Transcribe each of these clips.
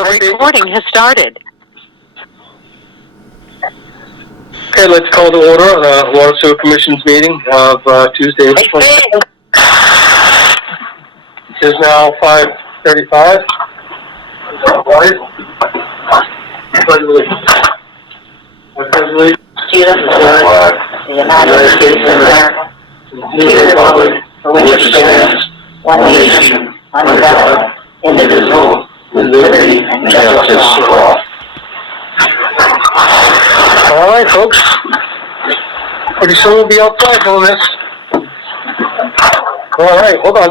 The recording has started. Okay, let's call to order the Water Sewer Commission's meeting of Tuesday, April 22nd. It is now 5:35. Pledge allegiance. I pledge allegiance to the United States of America, to the republic for which it stands, one nation, under God, indivisible, with liberty and justice for all. All right, folks. Pretty soon we'll be outside doing this. All right, hold on.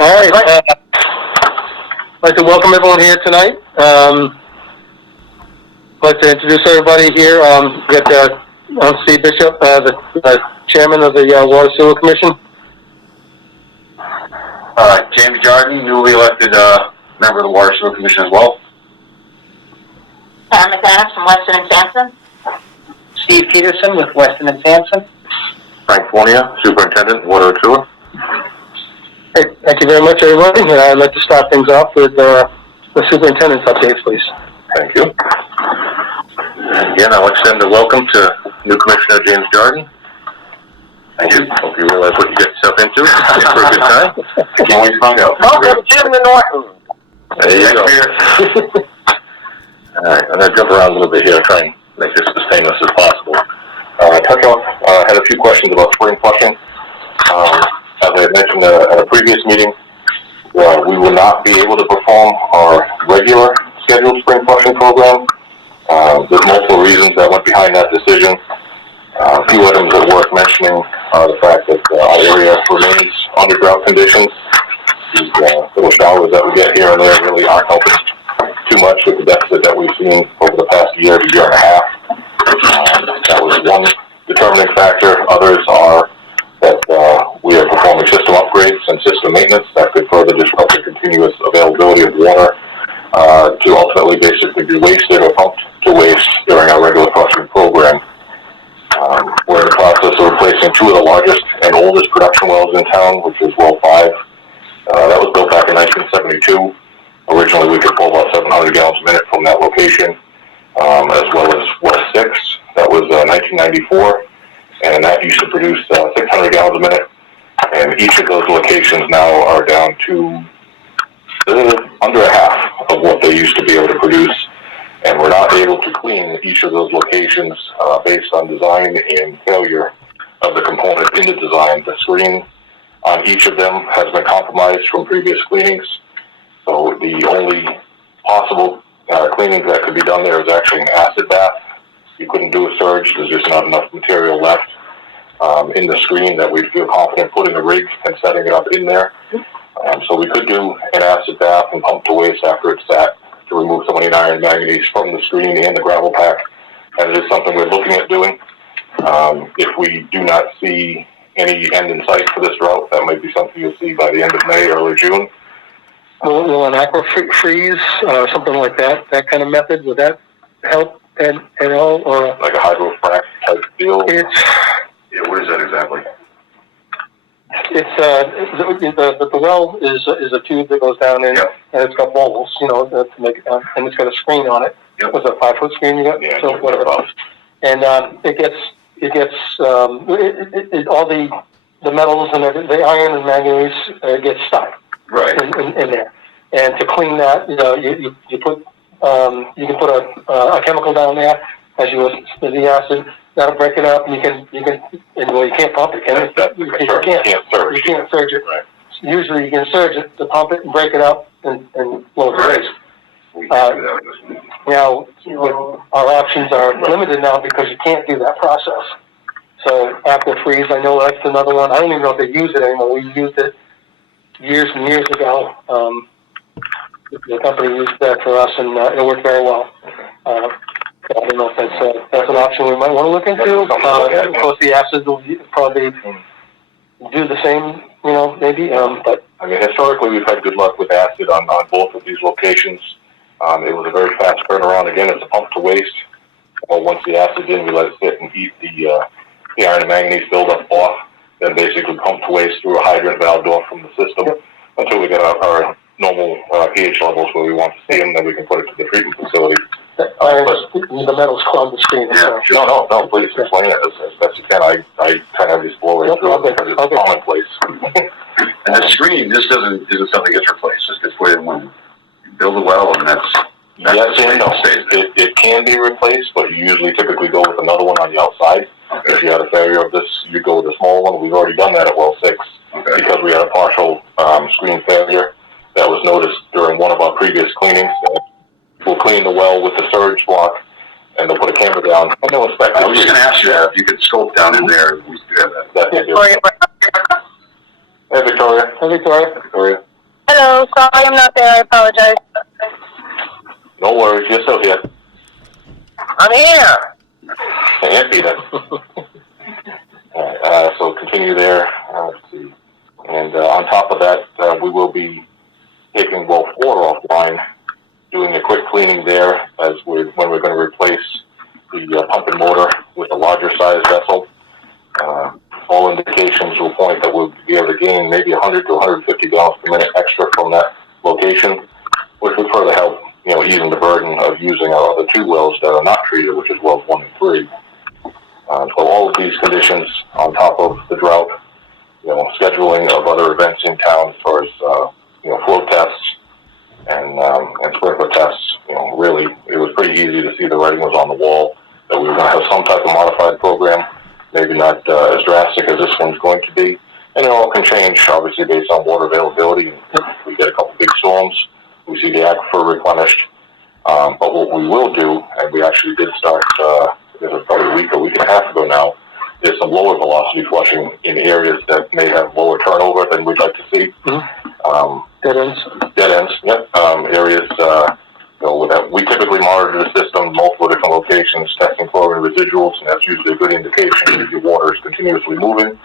All right, I'd like to welcome everyone here tonight. I'd like to introduce everybody here. We got Steve Bishop, the chairman of the Water Sewer Commission. James Jordan, newly elected member of the Water Sewer Commission as well. Pam McAdams from Weston and Sampson. Steve Peterson with Weston and Sampson. Frank Fournier, superintendent, water and sewer. Hey, thank you very much, everybody. I'd like to start things off with the superintendent's updates, please. Thank you. Again, I'll extend a welcome to new Commissioner James Jordan. Thank you. Hope you realize what you get yourself into. It's for a good time. Can't wait to find out. Welcome, Jim the Norton. There you go. All right, I'm going to jump around a little bit here and try and make this as painless as possible. Touch off, had a few questions about spring flushing. As I had mentioned at a previous meeting, we will not be able to perform our regular scheduled spring flushing program. There's multiple reasons that went behind that decision. A few items that are worth mentioning are the fact that our area remains under drought conditions. These little showers that we get here and there really aren't helping too much with the deficit that we've seen over the past year to year and a half. That was one determining factor. Others are that we are performing system upgrades and system maintenance that could further disrupt the continuous availability of water to ultimately basically be wasted or pumped to waste during our regular flushing program. We're in the process of replacing two of the largest and oldest production wells in town, which is well 5. That was built back in 1972. Originally, we could pull about 700 gallons a minute from that location, as well as well 6. That was 1994, and that used to produce 600 gallons a minute. And each of those locations now are down to under a half of what they used to be able to produce. And we're not able to clean each of those locations based on design and failure of the component in the design. The screen on each of them has been compromised from previous cleanings. So the only possible cleaning that could be done there is actually an acid bath. You couldn't do a surge. There's just not enough material left in the screen that we'd feel confident putting a rig and setting it up in there. So we could do an acid bath and pump to waste after it's sat to remove some of the iron manganese from the screen and the gravel pack. And it is something we're looking at doing. If we do not see any end in sight for this drought, that might be something you'll see by the end of May, early June. Will an aqua freeze or something like that kind of method, would that help at all? Or like a hydrofrac type deal? What is that exactly? It's the well is a tube that goes down in, and it's got walls, to make it, and it's got a screen on it. Yep. Was it a 5-foot screen you got? Yeah, so whatever. And it gets all the metals and everything, the iron and manganese gets stuck. Right. In there. And to clean that, you put you can put a chemical down there as you with the acid. That'll break it up, and you can't pump it, can you? You can't surge. You can't surge it. Right. Usually you can surge it to pump it and break it up and blow it away. Now, our options are limited now because you can't do that process. So aqua freeze, I know that's another one. I don't even know if they use it anymore. We used it years and years ago. The company used that for us, and it worked very well. I don't know if that's an option we might want to look into. Of course, the acids will probably do the same, maybe. But I mean, historically, we've had good luck with acid on both of these locations. It was a very fast turnaround. Again, it's a pump to waste. Well, once the acid's in, we let it sit and eat the iron and manganese buildup off. Then basically pump to waste through a hydrant valve door from the system. until we get our normal pH levels where we want to see them, then we can put it to the treatment facility. The metal's clogged the screen. Yeah. No, please explain it as best you can. I kind of just blow right through it because it's commonplace. And the screen just isn't something that gets replaced, just gets put in when you build a well, and that's Yes and no. stays there. It can be replaced, but you usually typically go with another one on the outside. Okay. If you had a failure of this, you go with a small one. We've already done that at well 6 because we had a partial screen failure that was noticed during one of our previous cleanings. We'll clean the well with the surge block, and they'll put a camera down, and they'll inspect it. I was just going to ask you if you could scope down in there. We do have that. Hey, Victoria. Hey, Victoria. Victoria. Hello, sorry I'm not there, I apologize. No worries, you're still here. I'm here. Can't beat it. Alright, so continue there. Let's see. And on top of that, we will be taking well 4 offline, doing a quick cleaning there when we're going to replace the pump and motor with a larger size vessel. All indications will point that we'll be able to gain maybe 100 to 150 gallons per minute extra from that location, which would further help, even the burden of using our other 2 wells that are not treated, which is wells 1 and 3. So all of these conditions, on top of the drought, scheduling of other events in town as far as flow tests and sprinkler tests, really, it was pretty easy to see the writing was on the wall that we were going to have some type of modified program. Maybe not as drastic as this one's going to be. And it all can change, obviously, based on water availability. If we get a couple big storms, we see the aquifer replenished. But what we will do, and we actually did start, this was probably a week and a half ago now, is some lower velocity flushing in areas that may have lower turnover than we'd like to see. Dead ends. Dead ends, yep. Areas, that we typically monitor the system, multiple different locations, testing chlorine residuals, and that's usually a good indication if your water is continuously moving,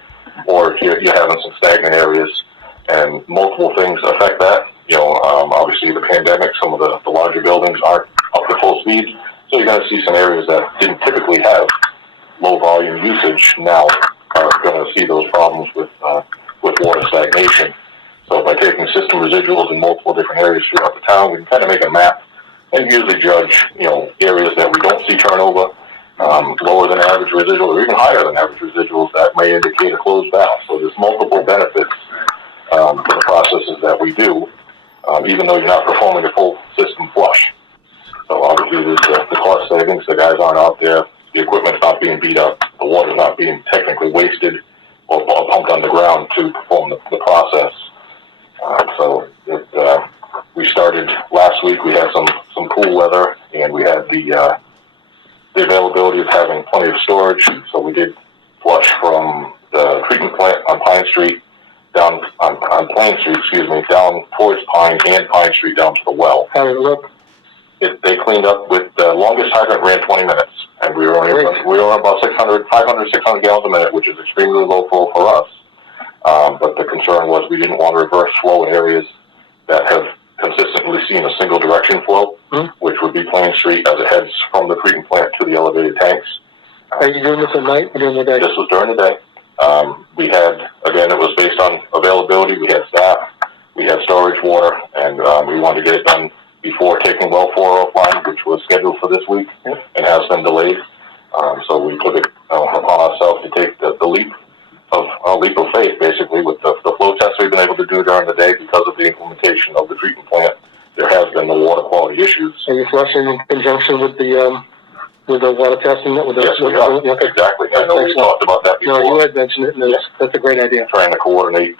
or if you're having some stagnant areas, and multiple things affect that. Obviously the pandemic, some of the larger buildings aren't up to full speed, so you're going to see some areas that didn't typically have low volume usage now are going to see those problems with water stagnation. So by taking system residuals in multiple different areas throughout the town, we can kind of make a map and usually judge, areas that we don't see turnover, lower than average residual or even higher than average residuals that may indicate a closed valve. So there's multiple benefits to the processes that we do, even though you're not performing a full system flush. So obviously there's the cost savings, the guys aren't out there, the equipment's not being beat up, the water's not being technically wasted or pumped underground to perform the process. We started last week. We had some cool weather, and we had the availability of having plenty of storage. So we did flush from the treatment plant on Pine Street down on Plain Street, down towards Pine and Pine Street down to the well. How did it look? They cleaned up with the longest hydrant ran 20 minutes, and we were about 500, 600 gallons a minute, which is extremely low flow for us. But the concern was we didn't want reverse flow in areas that have consistently seen a single direction flow, which would be Plain Street as it heads from the treatment plant to the elevated tanks. Are you doing this at night or during the day? This was during the day. We had, again, it was based on availability. We had staff, we had storage water, and we wanted to get it done before taking well 4 offline, which was scheduled for this week and has been delayed. So we took it upon ourselves to take the leap of faith, basically, with the flow tests we've been able to do during the day because of the implementation of the treatment plant. There has been no water quality issues. Are you flushing in conjunction with the water testing? Yes, we are. Okay. Exactly. I know we talked about that before. No, you had mentioned it, and that's a great idea. Trying to coordinate,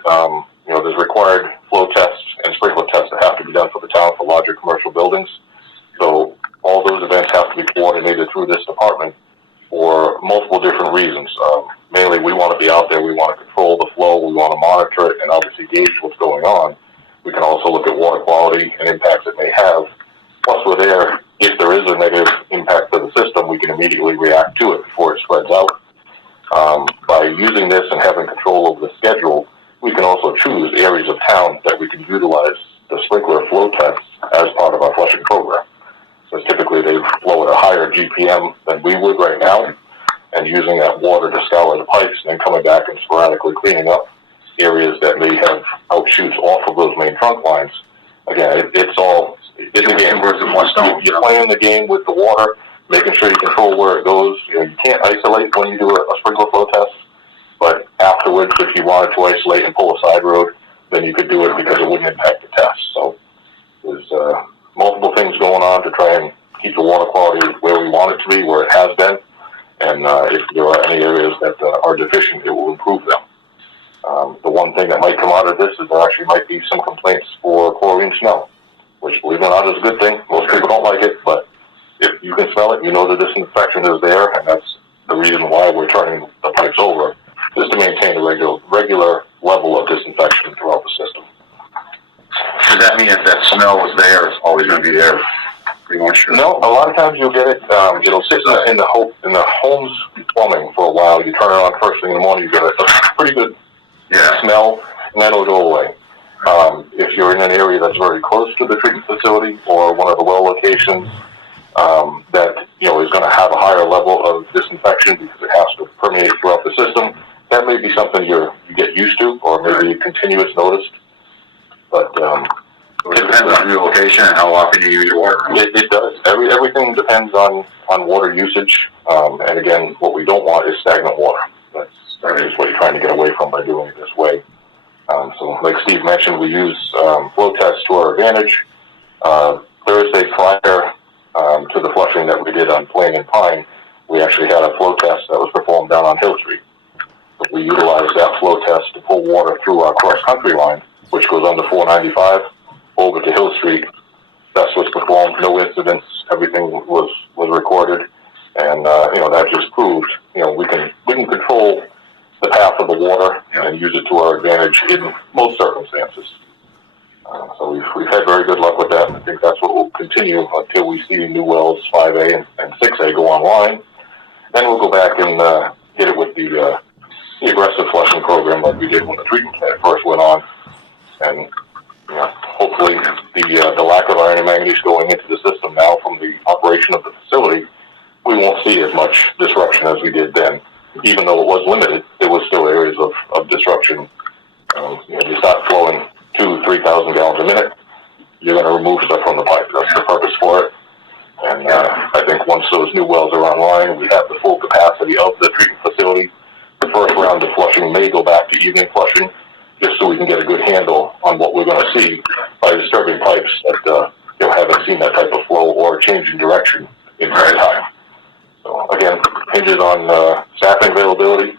there's required flow tests and sprinkler tests that have to be done for the town for larger commercial buildings. So all those events have to be coordinated through this department for multiple different reasons. Mainly, we want to be out there. We want to control the flow. We want to monitor it and obviously gauge what's going on. We can also look at water quality and impacts it may have. Plus, we're there. If there is a negative impact to the system, we can immediately react to it before it spreads out. By using this and having control over the schedule, we can also choose areas of town that we can utilize the sprinkler flow tests as part of our flushing program. So typically they flow at a higher GPM than we would right now, and using that water to scour the pipes and then coming back and sporadically cleaning up areas that may have outshoots off of those main trunk lines. Again, it's a game. You're playing the game with the water, making sure you control where it goes. You can't isolate when you do a sprinkler flow test, but afterwards, if you wanted to isolate and pull a side road, then you could do it because it wouldn't impact the test. So there's multiple things going on to try and keep the water quality where we want it to be, where it has been, and if there are any areas that are deficient, it will improve them. The one thing that might come out of this is there actually might be some complaints for chlorine smell, which, believe it or not, is a good thing. Most people don't like it, but if you can smell it, you know the disinfection is there, and that's the reason why we're turning the pipes over, is to maintain a regular level of disinfection throughout the system. Does that mean if that smell was there, it's always going to be there? Pretty much. No, a lot of times you'll get it. It'll sit in the home's plumbing for a while. You turn it on first thing in the morning, you get a pretty good smell, and then it'll go away. If you're in an area that's very close to the treatment facility or one of the well locations that is going to have a higher level of disinfection because it has to permeate throughout the system, that may be something you get used to, or maybe a continuous notice. But it depends on your location and how often you use your water. It does. Everything depends on water usage. And again, what we don't want is stagnant water. That is what you're trying to get away from by doing it this way. So like Steve mentioned, we use flow tests to our advantage. Thursday prior to the flushing that we did on Plain and Pine, we actually had a flow test that was performed down on Hill Street. But we utilized that flow test to pull water through our cross-country line, which goes under 495 over to Hill Street. Test was performed, no incidents, everything was recorded, and that just proved we can control the path of the water and use it to our advantage in most circumstances. So we've had very good luck with that, and I think that's what will continue until we see new wells 5A and 6A go online. Then we'll go back and hit it with the aggressive flushing program like we did when the treatment plant first went on. And hopefully the lack of iron and manganese going into the system now from the operation of the facility, we won't see as much disruption as we did then. Even though it was limited, there was still areas of disruption. You start flowing 2,000-3,000 gallons a minute, you're going to remove stuff from the pipe. That's the purpose for it. And I think once those new wells are online, we have the full capacity of the treatment facility. The first round of flushing may go back to evening flushing, just so we can get a good handle on what we're going to see by disturbing pipes that haven't seen that type of flow or change in direction in some time. So again, hinges on staffing availability,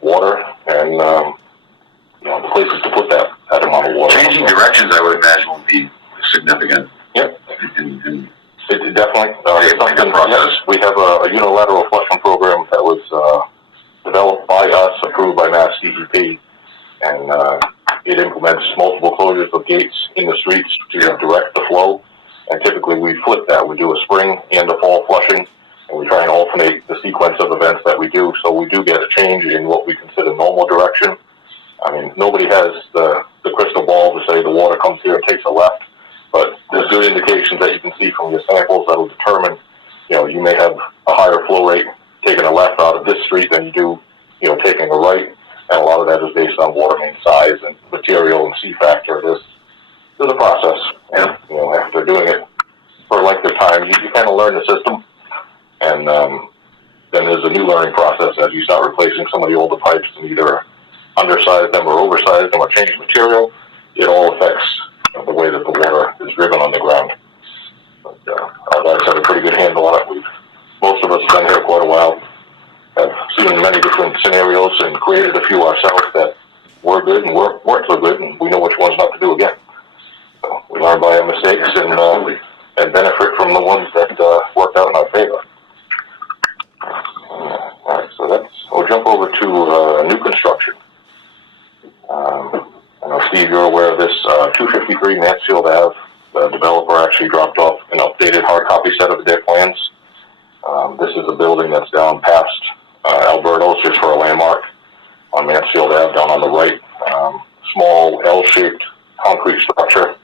water, and the places to put that amount of water. Changing directions, I would imagine, would be significant. Yep. It definitely. process. We have a unilateral flushing program that was developed by us, approved by Mass DEP, and it implements multiple closures of gates in the streets to direct the flow. And typically we flip that. We do a spring and a fall flushing, and we try and alternate the sequence of events that we do, so we do get a change in what we consider normal direction. I mean, nobody has the crystal ball to say the water comes here and takes a left, but there's good indications that you can see from your samples that will determine, you may have a higher flow rate taking a left out of this street than you do, taking a right, and a lot of that is based on water main size and material and C factor. There's a process, and, after doing it for a length of time, you kind of learn the system, and then there's a new learning process as you start replacing some of the older pipes and either undersize them or oversize them or change material. It all affects the way that the water is driven on the ground. But our guys have a pretty good handle on it. Most of us have been here quite a while, have seen many different scenarios and created a few ourselves that were good and weren't so good, and we know which ones not to do again. So we learn by our mistakes and benefit from the ones that worked out in our favor. All right, so we'll jump over to new construction. I know, Steve, you're aware of this, 253 Mansfield Ave. The developer actually dropped off an updated hard copy set of their plans. This is a building that's down past Alberto's, just for a landmark, on Mansfield Ave, down on the right. Small L-shaped concrete structure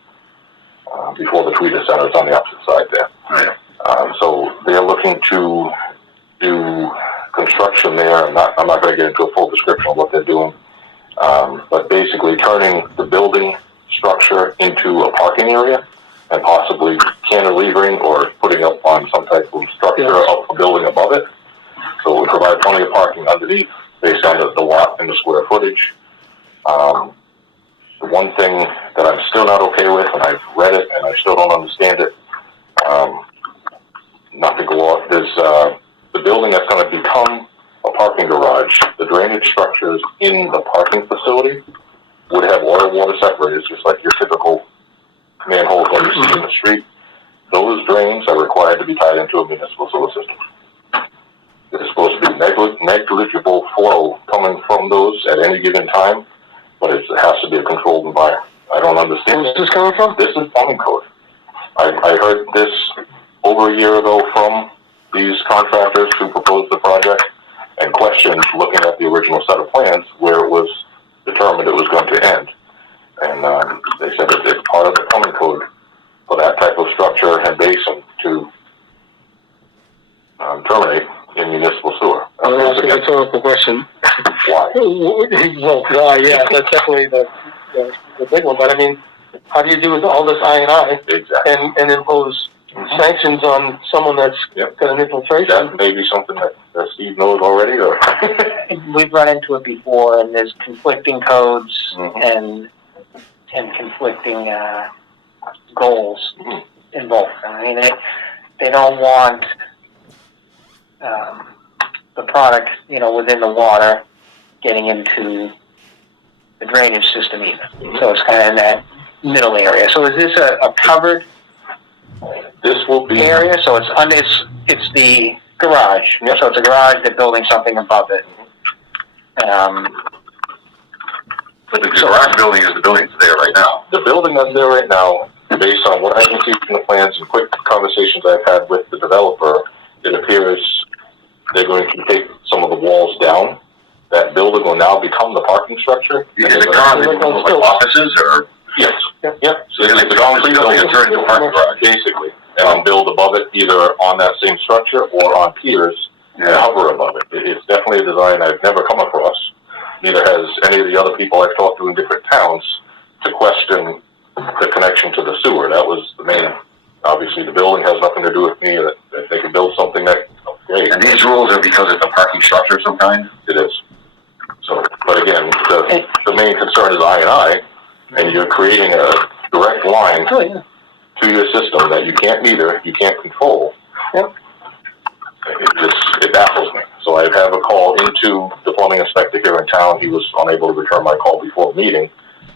before the Tweeter Center. It's on the opposite side there. Right. So they're looking to do construction there. I'm not going to get into a full description of what they're doing. But basically turning the building structure into a parking area and possibly cantilevering or putting up on some type of structure of a building above it. So it would provide plenty of parking underneath based on the lot and the square footage. The one thing that I'm still not okay with, and I've read it and I still don't understand it, not to go off, is the building that's going to become a parking garage. The drainage structures in the parking facility would have oil water separators, just like your typical manholes that you see in the street. Those drains are required to be tied into a municipal sewer system. There's supposed to be negligible flow coming from those at any given time, but it has to be a controlled environment. I don't understand. Where's this coming from? This is plumbing code. I heard this over a year ago from these contractors who proposed the project and questioned looking at the original set of plans where it was determined it was going to end. And they said that it's part of the plumbing code for that type of structure and basin to terminate in municipal sewer. I'm going to ask a rhetorical question. Why? Well, why, yeah, that's definitely the big one. But I mean, how do you do with all this I&I Exactly. and impose sanctions on someone that's got an infiltration? That may be something that Steve knows already, or We've run into it before, and there's conflicting codes and conflicting goals involved. I mean, they don't want the product, within the water getting into the drainage system either. So it's kind of in that middle area. So is this a covered this will be area? So it's under, it's the garage. So it's a garage, they're building something above it. But the garage building is the building that's there right now. The building that's there right now, based on what I can see from the plans and quick conversations I've had with the developer, it appears they're going to take some of the walls down. That building will now become the parking structure. Is it currently like offices or? Yes. Yep. So it's the concrete building and turn into a parking garage, basically, and build above it either on that same structure or on piers and hover above it. It's definitely a design I've never come across. Neither has any of the other people I've talked to in different towns to question the connection to the sewer. That was the main. Obviously, the building has nothing to do with me. That if they can build something that great. And these rules are because it's a parking structure of some kind? It is. So, but again, the main concern is I&I, and you're creating a direct line to your system that you can't meter, you can't control. Yep. It baffles me. So I have a call into the plumbing inspector here in town. He was unable to return my call before the meeting,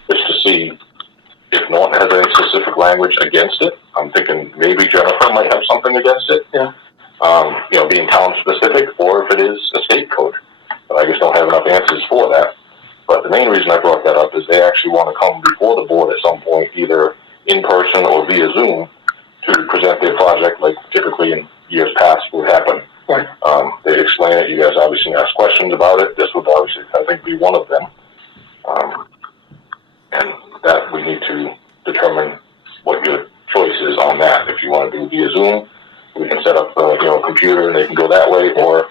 just to see if Norton has any specific language against it. I'm thinking maybe Jennifer might have something against it. Yeah. Being town specific, or if it is a state code. But I just don't have enough answers for that. But the main reason I brought that up is they actually want to come before the board at some point, either in person or via Zoom, to present their project like typically in years past would happen. Right. They'd explain it. You guys obviously ask questions about it. This would obviously, I think, be one of them. And that we need to determine what your choice is on that. If you want to do via Zoom, we can set up a computer and they can go that way, or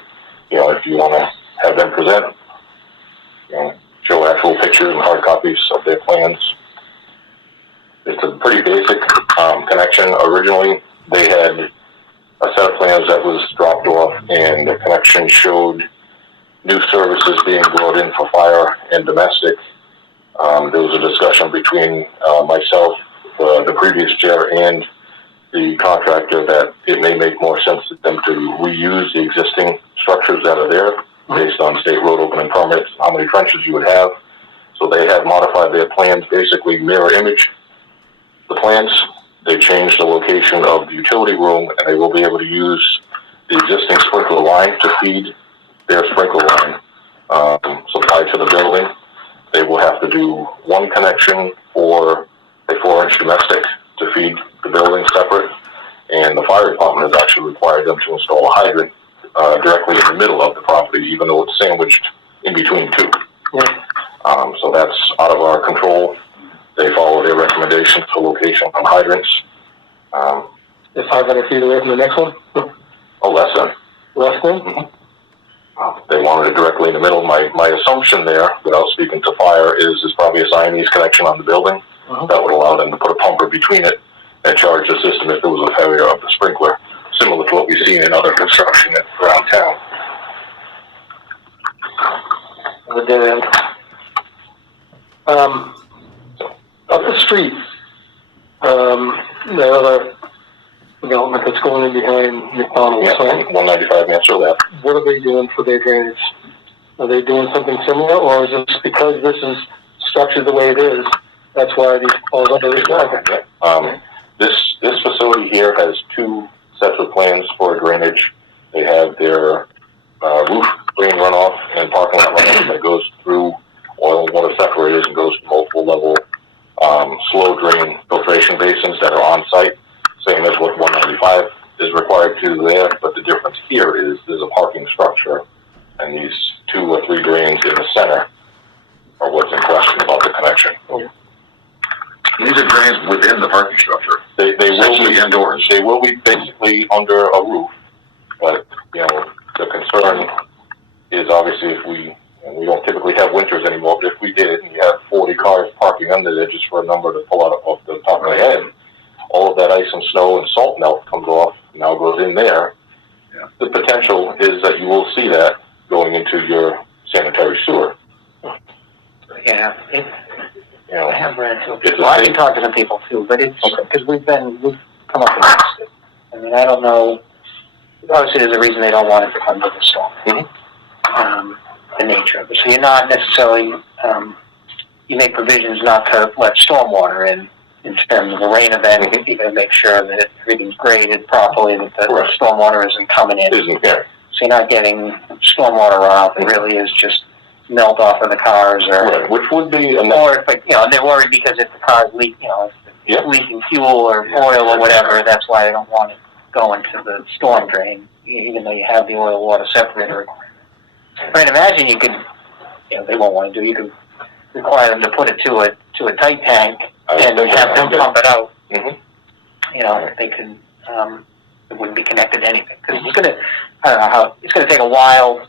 if you want to have them present, show actual pictures and hard copies of their plans. It's a pretty basic connection. Originally, they had a set of plans that was dropped off, and the connection showed new services being brought in for fire and domestic. There was a discussion between myself, the previous chair, and the contractor that it may make more sense to them to reuse the existing structures that are there based on state road opening permits, how many trenches you would have. So they have modified their plans, basically mirror image the plans. They changed the location of the utility room, and they will be able to use the existing sprinkler line to feed their sprinkler line supplied to the building. They will have to do one connection for a 4-inch domestic to feed the building separate, and the fire department has actually required them to install a hydrant directly in the middle of the property, even though it's sandwiched in between two. Yeah. So that's out of our control. They follow their recommendations for location on hydrants. They're 500 feet away from the next one? Oh, less than. Less than? Mm-hmm. They wanted it directly in the middle. My assumption there, without speaking to fire, is probably a Siamese connection on the building. That would allow them to put a pumper between it and charge the system if there was a failure of the sprinkler, similar to what we've seen in other construction around town. The dead end. Up the street, the other development that's going in behind McDonald's, Yeah, right? 195 Mansfield Ave. What are they doing for their drainage? Are they doing something similar, or is it because this is structured the way it is, that's why these falls under this? Okay. This facility here has two sets of plans for drainage. They have their roof drain runoff and parking lot runoff that goes through oil and water separators and goes to multiple level slow drain filtration basins that are on site, same as what 195 is required to there, but the difference here is there's a parking structure, and these 2 or 3 drains in the center are what's in question about the connection. These are drains within the parking structure. They will be indoors. They will be basically under a roof, but, the concern is obviously if we don't typically have winters anymore, but if we did and you have 40 cars parking under there just for a number to pull out of the top of the head, all of that ice and snow and salt melt comes off, now goes in there. Yeah. The potential is that you will see that going into your sanitary sewer. Yeah, I have ran into It's it. Well, I've been talking to people too, but it's, because we've come up against it. I mean, I don't know, obviously there's a reason they don't want it to come to the storm. The nature of it. So you're not necessarily, you make provisions not to let stormwater in terms of a rain event. You're going to make sure that everything's graded properly, that the stormwater isn't coming in. So you're not getting stormwater runoff. It really is just melt off of the cars, or which would be or if they're worried because if the cars leak, if it's leaking fuel or oil or whatever, that's why they don't want it going to the storm drain, even though you have the oil water separator requirement. But imagine you could, they won't want to do. You could require them to put it to a tight tank and have them pump it out. They can. It wouldn't be connected to anything because it's gonna. I don't know how. It's gonna take a while.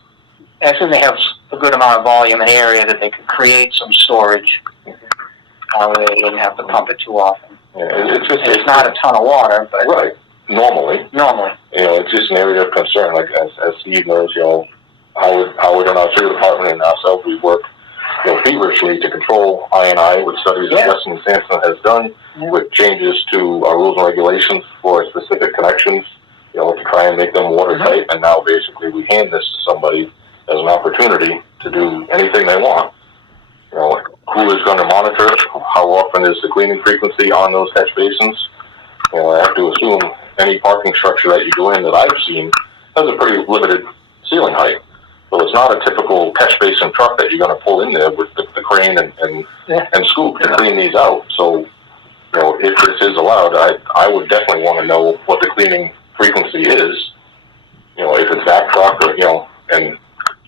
I assume they have a good amount of volume and area that they could create some storage. Where they didn't have to pump it too often. It's not a ton of water, but normally, it's just an area of concern. Like as Steve knows, Howard and our sewer department and ourselves, we work feverishly to control I&I with studies that Weston and Sampson has done with changes to our rules and regulations for specific connections, to try and make them watertight. And now basically we hand this to somebody as an opportunity to do anything they want. Who is going to monitor it? How often is the cleaning frequency on those catch basins? I have to assume any parking structure that you go in that I've seen has a pretty limited ceiling height. So it's not a typical catch basin truck that you're going to pull in there with the crane and scoop to clean these out. So, if this is allowed, I would definitely want to know what the cleaning frequency is. If it's that truck or, and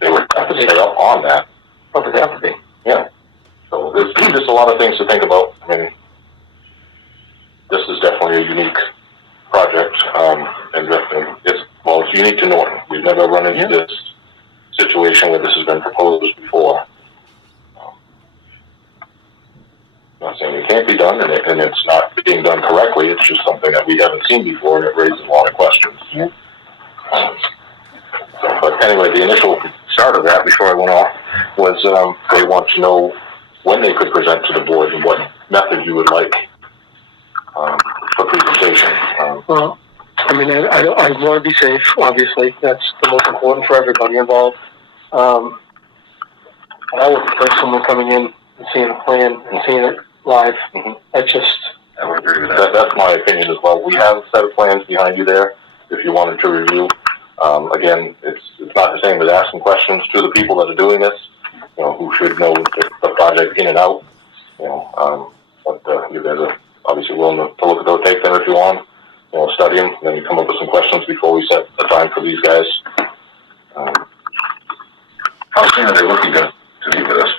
they would have to stay up on that. What does it have to be? Yeah. So there's just a lot of things to think about. I mean, this is definitely a unique project, and it's unique to Norton. We've never run into this situation where this has been proposed before. Not saying it can't be done, and it's not being done correctly. It's just something that we haven't seen before, and it raises a lot of questions. But anyway, the initial start of that, before I went off, was they want to know when they could present to the board and what method you would like for presentation. Well, I mean, I want to be safe, obviously. That's the most important for everybody involved. I would prefer someone coming in and seeing a plan and seeing it live. I would agree with that. That's my opinion as well. We have a set of plans behind you there if you wanted to review. Again, it's not the same as asking questions to the people that are doing this, who should know the project in and out. But you guys are obviously willing to look at those, take them if you want, study them, and then you come up with some questions before we set a time for these guys. How soon are they looking to meet with us?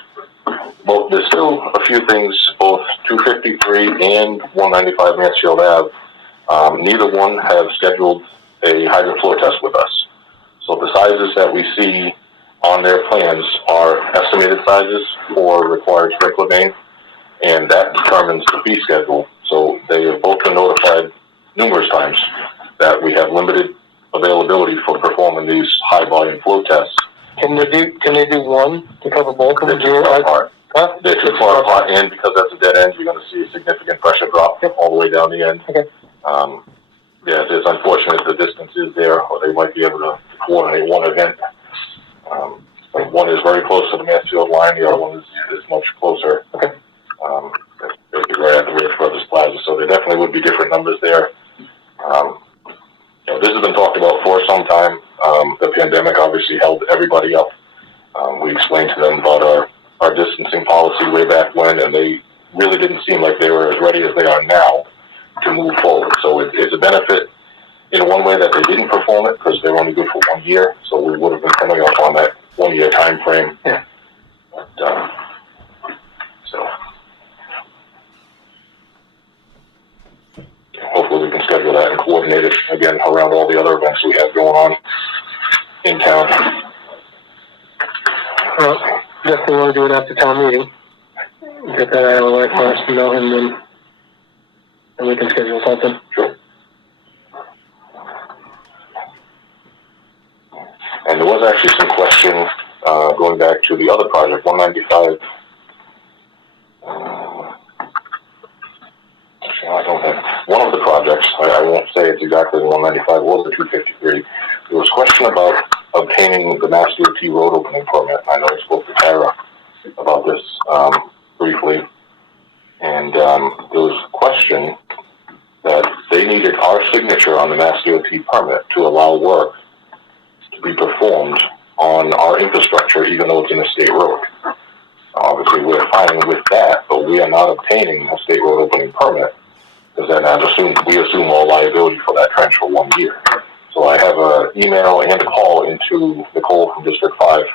Well, there's still a few things, both 253 and 195 Mansfield Ave. Neither one have scheduled a hydrant flow test with us. So the sizes that we see on their plans are estimated sizes for required sprinkler main, and that determines the fee schedule. So they have both been notified numerous times that we have limited availability for performing these high volume flow tests. Can they do one to cover both of them? They're too far apart. Huh? They're too far apart, and because that's a dead end, you're going to see a significant pressure drop all the way down the end. Okay. Yeah, it's unfortunate the distance is there, or they might be able to coordinate one event. But one is very close to the Mansfield line, the other one is much closer. Okay. Basically right at the Rich Brothers Plaza, so there definitely would be different numbers there. This has been talked about for some time. The pandemic obviously held everybody up. We explained to them about our distancing policy way back when, and they really didn't seem like they were as ready as they are now to move forward. So it's a benefit in one way that they didn't perform it because they were only good for 1 year. So we would have been coming up on that 1 year time frame. Yeah. But, so hopefully we can schedule that and coordinate it again around all the other events we have going on in town. Well, definitely want to do it after town meeting. Get that out of the way first, and then we can schedule something. Sure. And there was actually some question going back to the other project, 195. I don't have one of the projects. I won't say it's exactly the 195 or the 253. There was a question about obtaining the Mass DOT road opening permit. I know I spoke to Tara about this briefly, and there was a question that they needed our signature on the Mass DOT permit to allow work to be performed on our infrastructure, even though it's in a state road. Obviously, we're fine with that, but we are not obtaining a state road opening permit, because then we assume all liability for that trench for 1 year. So I have an email and a call into Nicole from District 5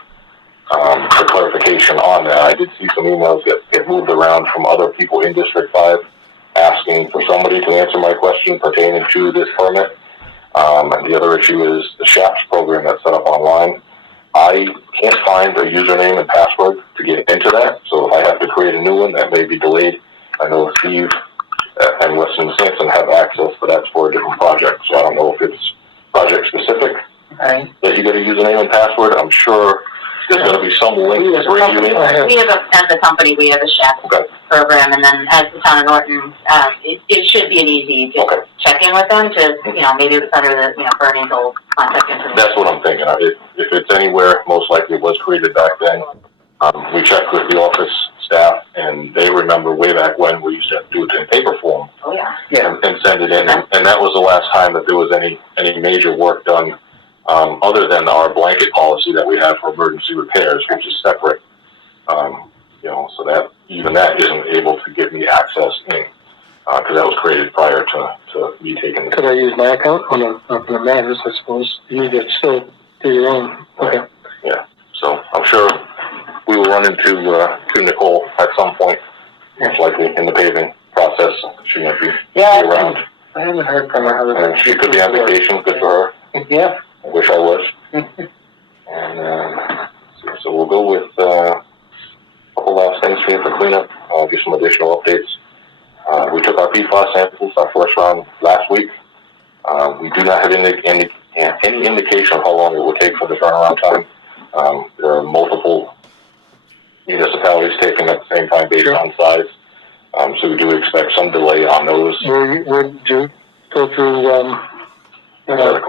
for clarification on that. I did see some emails get moved around from other people in District 5 asking for somebody to answer my question pertaining to this permit. And the other issue is the SHAPS program that's set up online. I can't find a username and password to get into that, so if I have to create a new one, that may be delayed. I know Steve and Weston Sampson have access, but that's for a different project, so I don't know if it's project specific. Right. That you get a username and password. I'm sure there's going to be some link to bring you in. As a company, we have a chef program, and then as the town of Norton, it should be an easy just check in with them to, maybe it's under the, Bernie's old contact information. That's what I'm thinking. If it's anywhere, most likely it was created back then. We checked with the office staff, and they remember way back when we used to do it in paper form. Oh, yeah. Yeah. And send it in, and that was the last time that there was any major work done, other than our blanket policy that we have for emergency repairs, which is separate. So that even that isn't able to give me access in, because that was created prior to me taking the. Could I use my account on the matters, I suppose? You need to still do your own. Okay. Yeah. So I'm sure we will run into Nicole at some point, most likely in the paving process. She might be around. I haven't heard from her. And she could be on vacation. Good for her. Yeah. I wish I was. And so we'll go with a couple last things here for cleanup. I'll give some additional updates. We took our PFAS samples, our first round, last week. We do not have any indication of how long it will take for the turnaround time. There are multiple municipalities taking at the same time based on size. So we do expect some delay on those. Would you go through, yeah,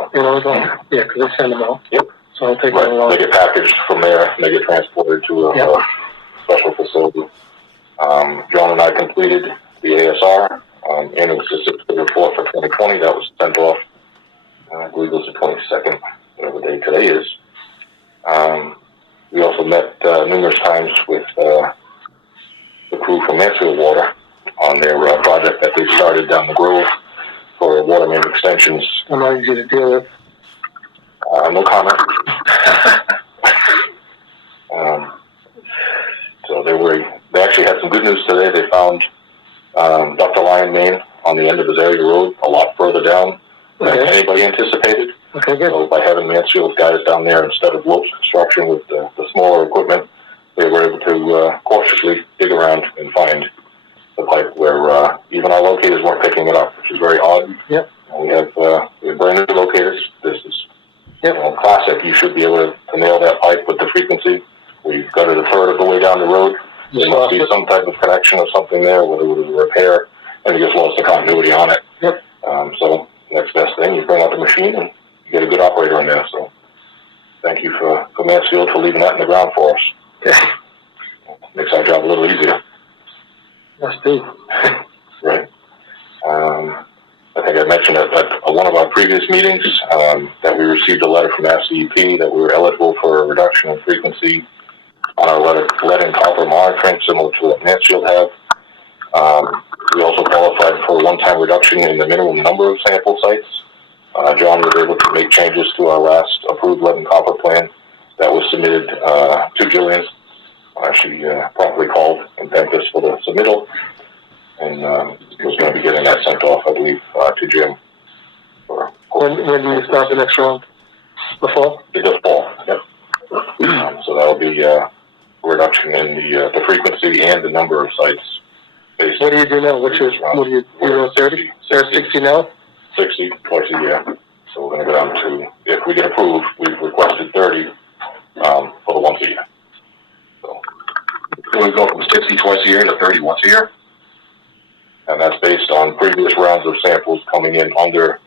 because they send them out. Yep. So I'll take that along. They get packaged from there, and they get transported to a special facility. John and I completed the ASR, annual statistical report for 2020 that was sent off. I believe it was the 22nd, whatever day today is. We also met numerous times with the crew from Mansfield Water on their project that they started down the Grove for water main extensions. I'm not easy to deal with. No comment. So they actually had some good news today. They found ductile iron main on the end of Azalea Road, a lot further down Okay. anybody anticipated. Okay, good. So by having Mansfield guys down there instead of Lopes Construction with the smaller equipment, they were able to cautiously dig around and find the pipe where even our locators weren't picking it up, which is very odd. Yep. We have brand new locators. This is classic. You should be able to nail that pipe with the frequency. We've got it a third of the way down the road. There must be some type of connection or something there, whether it was a repair, and you just lost the continuity on it. Yep. So next best thing, you bring out the machine and you get a good operator in there. So thank you for Mansfield for leaving that in the ground for us. Okay. Makes our job a little easier. Yes, Steve. Right. I think I mentioned at one of our previous meetings that we received a letter from SCEP that we were eligible for a reduction in frequency on our lead and copper monitoring, similar to what Mansfield have. We also qualified for a one-time reduction in the minimum number of sample sites. John was able to make changes to our last approved lead and copper plan that was submitted to Jillian. She promptly called and thanked us for the submittal, and was going to be getting that sent off, I believe, to Jim. When do you start the next round? The fall? The fall, yep. So that'll be a reduction in the frequency and the number of sites. What do you do now? What do you do? 30? 60 now? 60 twice a year. So we're going to go down to, if we get approved, we've requested 30 for the once a year. So we go from 60 twice a year to 30 once a year? And that's based on previous rounds of samples coming in under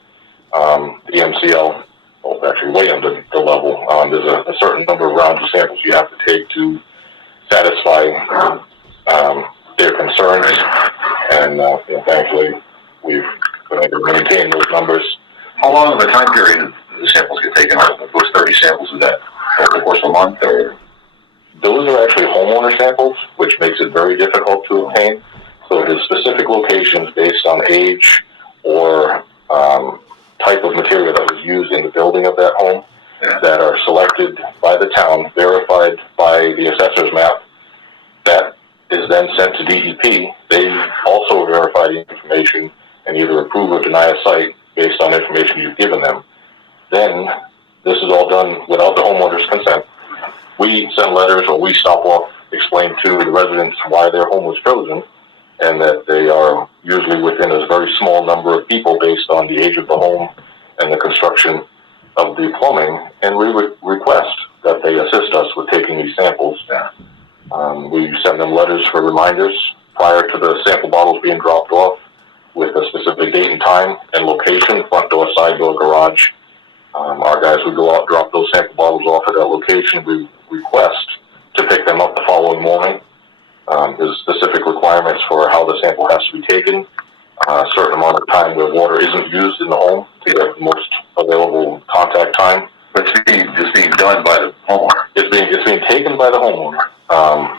the MCL, well, actually way under the level. There's a certain number of rounds of samples you have to take to satisfy their concerns, and thankfully we've been able to maintain those numbers. How long of a time period do the samples get taken out? Those 30 samples, is that over the course of a month, or? Those are actually homeowner samples, which makes it very difficult to obtain. So it is specific locations based on age or type of material that was used in the building of that home that are selected by the town, verified by the assessor's map. That is then sent to DEP. They also verify the information and either approve or deny a site based on information you've given them. Then this is all done without the homeowner's consent. We send letters, or we stop off, explain to the residents why their home was chosen, and that they are usually within a very small number of people based on the age of the home and the construction of the plumbing, and we request that they assist us with taking these samples. We send them letters for reminders prior to the sample bottles being dropped off with a specific date and time and location, front door, side door, garage. Our guys would go out, drop those sample bottles off at that location. We request to pick them up the following morning. There's specific requirements for how the sample has to be taken. A certain amount of time where water isn't used in the home to get the most available contact time. But it's being done by the homeowner. It's being taken by the homeowner.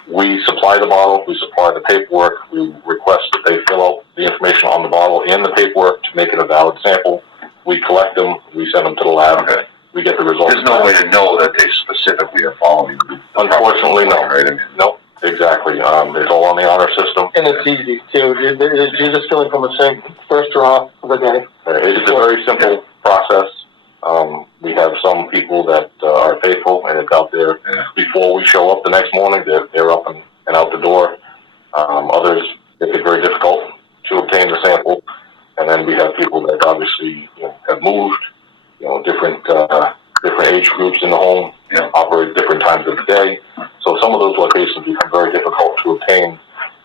We supply the bottle, we supply the paperwork, we request that they fill out the information on the bottle and the paperwork to make it a valid sample. We collect them, we send them to the lab. Okay. We get the results. There's no way to know that they specifically are following the Unfortunately, no. right? I mean, Nope, exactly. It's all on the honor system. And it's easy, too. You're just filling from the same first draw of the day. It's a very simple process. We have some people that are faithful, and it's out there before we show up the next morning. They're up and out the door. Others make it very difficult to obtain the sample. And then we have people that obviously have moved, different age groups in the home, operate different times of the day. So some of those locations become very difficult to obtain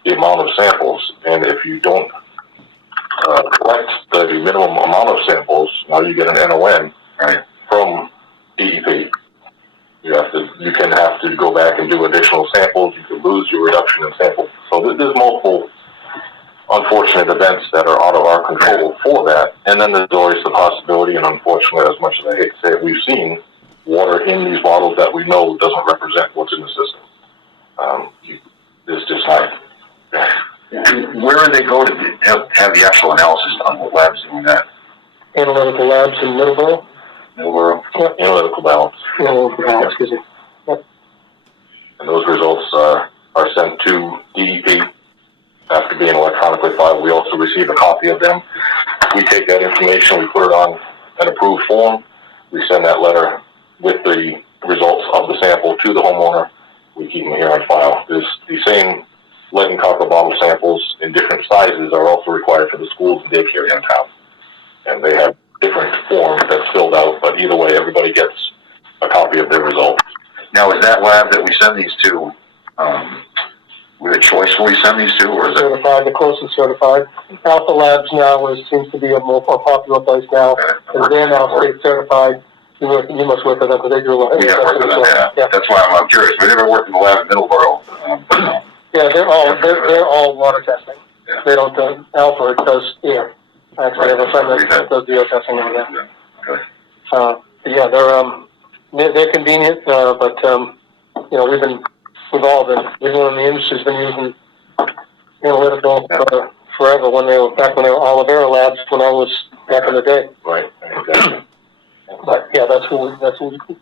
the amount of samples. And if you don't collect the minimum amount of samples, now you get an NON from DEP. You can have to go back and do additional samples. You could lose your reduction in sample. So there's multiple unfortunate events that are out of our control for that. And then there's always the possibility, and unfortunately, as much as I hate to say it, we've seen water in these bottles that we know doesn't represent what's in the system. It's just not. where do they go to have the actual analysis done? What labs doing that? Analytical labs in Middleborough. Analytical balance. Analytical labs, excuse me. And those results are sent to DEP after being electronically filed. We also receive a copy of them. We take that information, we put it on an approved form. We send that letter with the results of the sample to the homeowner. We keep them here on file. The same lead and copper bottle samples in different sizes are also required for the schools and daycare in town. And they have different forms that's filled out, but either way, everybody gets a copy of their results. Now, is that lab that we send these to, with a choice where we send these to, or is it? Certified, the closest certified. Alpha Labs now seems to be a more popular place now, and they're now state certified. You must work with them, because they do a lot. We have worked with them, yeah. That's why I'm curious. We never worked in the lab in Middleborough. Yeah, they're all water testing. Yeah. They don't do Alpha, it does air. Actually, I have a friend that does the air testing over there. Okay. Yeah, they're convenient, but you know, everyone in the industry's been using Unilateral forever. When they were Olivera Labs, when I was back in the day. Right, exactly. But yeah, that's who,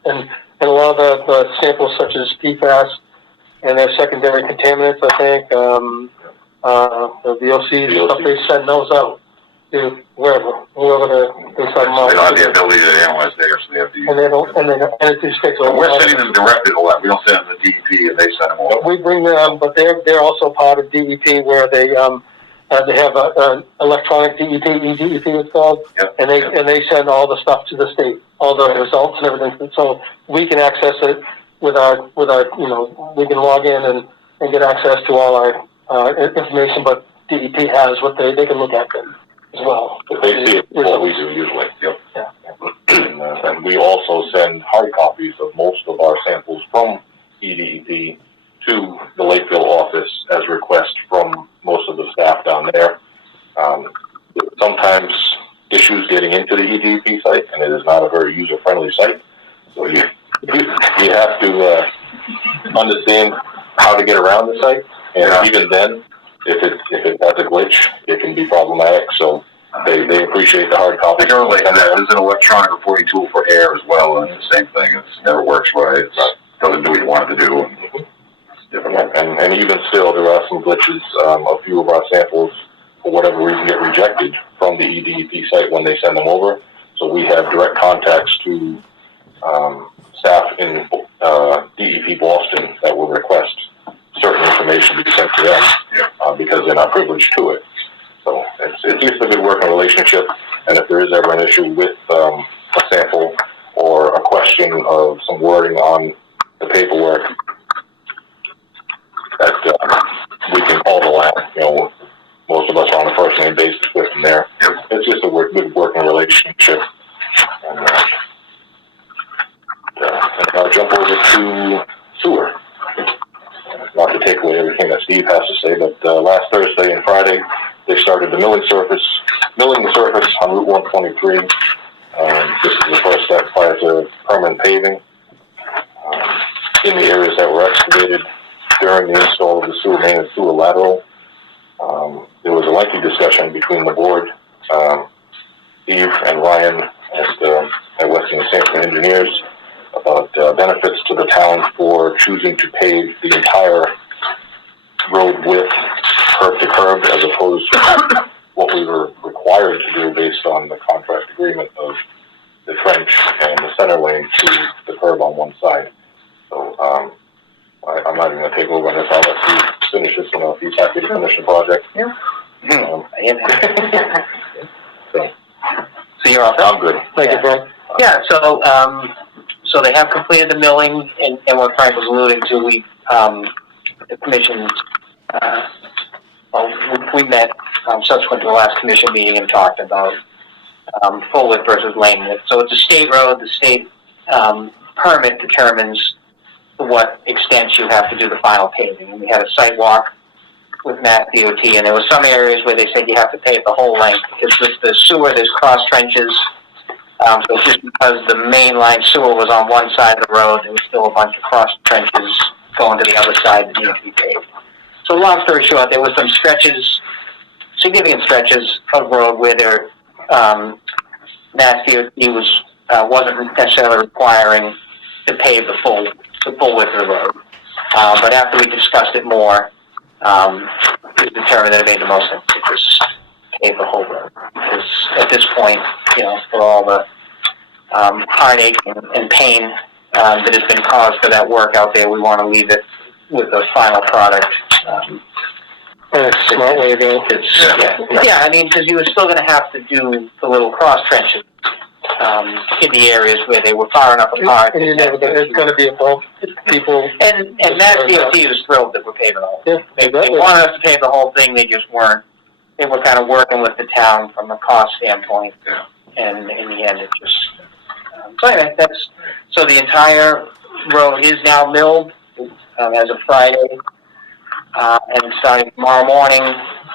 and a lot of the samples such as PFAS and their secondary contaminants, I think, the VOCs, stuff, they send those out to whoever they send them out. They don't have the ability to analyze there, so they have to. And it just takes a And we're sending them directly to the lab. We don't send them to DEP, and they send them all. We bring them, but they're also part of DEP, where they have an electronic DEP, eDEP it's called, Yep. and they send all the stuff to the state, all the results and everything, so we can access it with our we can log in and get access to all our information, but DEP has what they can look at them as well. But they see it before we do usually. Yep. Yeah. And we also send hard copies of most of our samples from eDEP to the Lakeville office as request from most of the staff down there. Sometimes issues getting into the eDEP site, and it is not a very user-friendly site. So you have to understand how to get around the site, and even then, if it has a glitch, it can be problematic. So they appreciate the hard copy. They like that. There's an electronic reporting tool for air as well, and it's the same thing. It never works right. It doesn't do what you want it to do. It's difficult. And even still, there are some glitches. A few of our samples, for whatever reason, get rejected from the eDEP site when they send them over. So we have direct contacts to staff in DEP Boston that will request certain information be sent to them because they're not privileged to it. So it's just a good working relationship. And if there is ever an issue with a sample or a question of some wording on the paperwork, that we can call the lab. Most of us are on a first name basis with them there. It's just a good working relationship. And I'll jump over to sewer. Not to take away everything that Steve has to say, but last Thursday and Friday, they started the milling the surface on Route 123. This is the first step prior to permanent paving. In the areas that were excavated during the install of the sewer main and sewer lateral, there was a lengthy discussion between the board, Steve and Ryan at Weston and Sampson Engineers, about benefits to the town for choosing to pave the entire road width, curb to curb, as opposed to what we were required to do based on the contract agreement of the trench and the center lane to the curb on one side. So I'm not even going to take over on this. I'll let Steve finish this one. If he's happy to finish the project. Yeah. So you're off. I'm good. Thank you, Brent. Yeah, so they have completed the milling, and what Frank was alluding to, the commission, we met subsequent to the last commission meeting and talked about full width versus lane width. So it's a state road. The state permit determines to what extent you have to do the final paving. And we had a site walk with Matt DOT, and there were some areas where they said you have to pave the whole length, because with the sewer, there's cross trenches. So just because the main line sewer was on one side of the road, there was still a bunch of cross trenches going to the other side that needed to be paved. So long story short, there were some stretches, significant stretches of road where there, Mass DOT wasn't necessarily requiring to pave the full width of the road. But after we discussed it more, we determined that it made the most sense to just pave the whole road. Because at this point, for all the heartache and pain that has been caused for that work out there. We want to leave it with the final product. That's a smart way to go. Yeah, I mean, because you were still going to have to do the little cross trenches in the areas where they were far enough apart. And you know, it's going to be about people. And Mass DOT was thrilled that we're paving the whole thing. Yeah, They wanted us to pave the whole thing, they just weren't. They were kind of working with the town from a cost standpoint. Yeah. And in the end, it just, so anyway, so the entire road is now milled as of Friday. And starting tomorrow morning,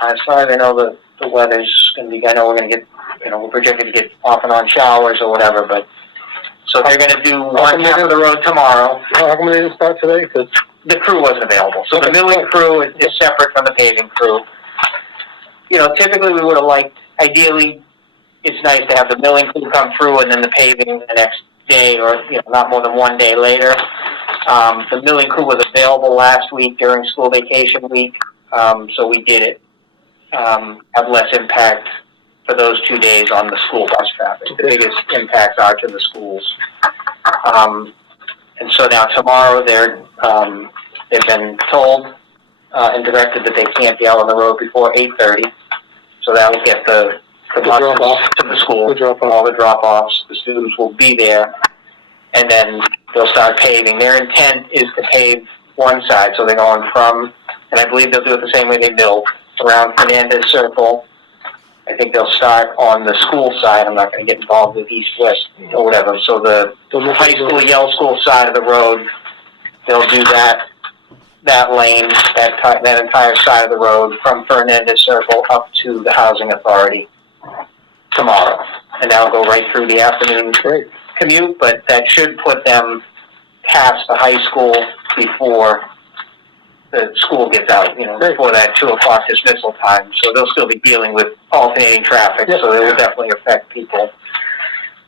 as far as I know, the weather's going to be, I know we're going to get, we're projected to get off and on showers or whatever, but, so they're going to do one half of the road tomorrow. How come they didn't start today? Because the crew wasn't available. So the milling crew is separate from the paving crew. Typically we would have liked, ideally, it's nice to have the milling crew come through and then the paving the next day or, not more than one day later. The milling crew was available last week during school vacation week, so we did it. Have less impact for those 2 days on the school bus traffic. The biggest impacts are to the schools. And so now tomorrow they've been told and directed that they can't be out on the road before 8:30. So that will get the buses to the school, all the drop-offs. The students will be there, and then they'll start paving. Their intent is to pave one side, so they're going from, and I believe they'll do it the same way they built, around Fernandez Circle. I think they'll start on the school side. I'm not going to get involved with east-west or whatever. So the high school, Yale School side of the road, they'll do that lane, that entire side of the road from Fernandez Circle up to the Housing Authority tomorrow. And that'll go right through the afternoon commute, but that should put them past the high school before the school gets out, before that 2 o'clock dismissal time. So they'll still be dealing with alternating traffic, so it will definitely affect people.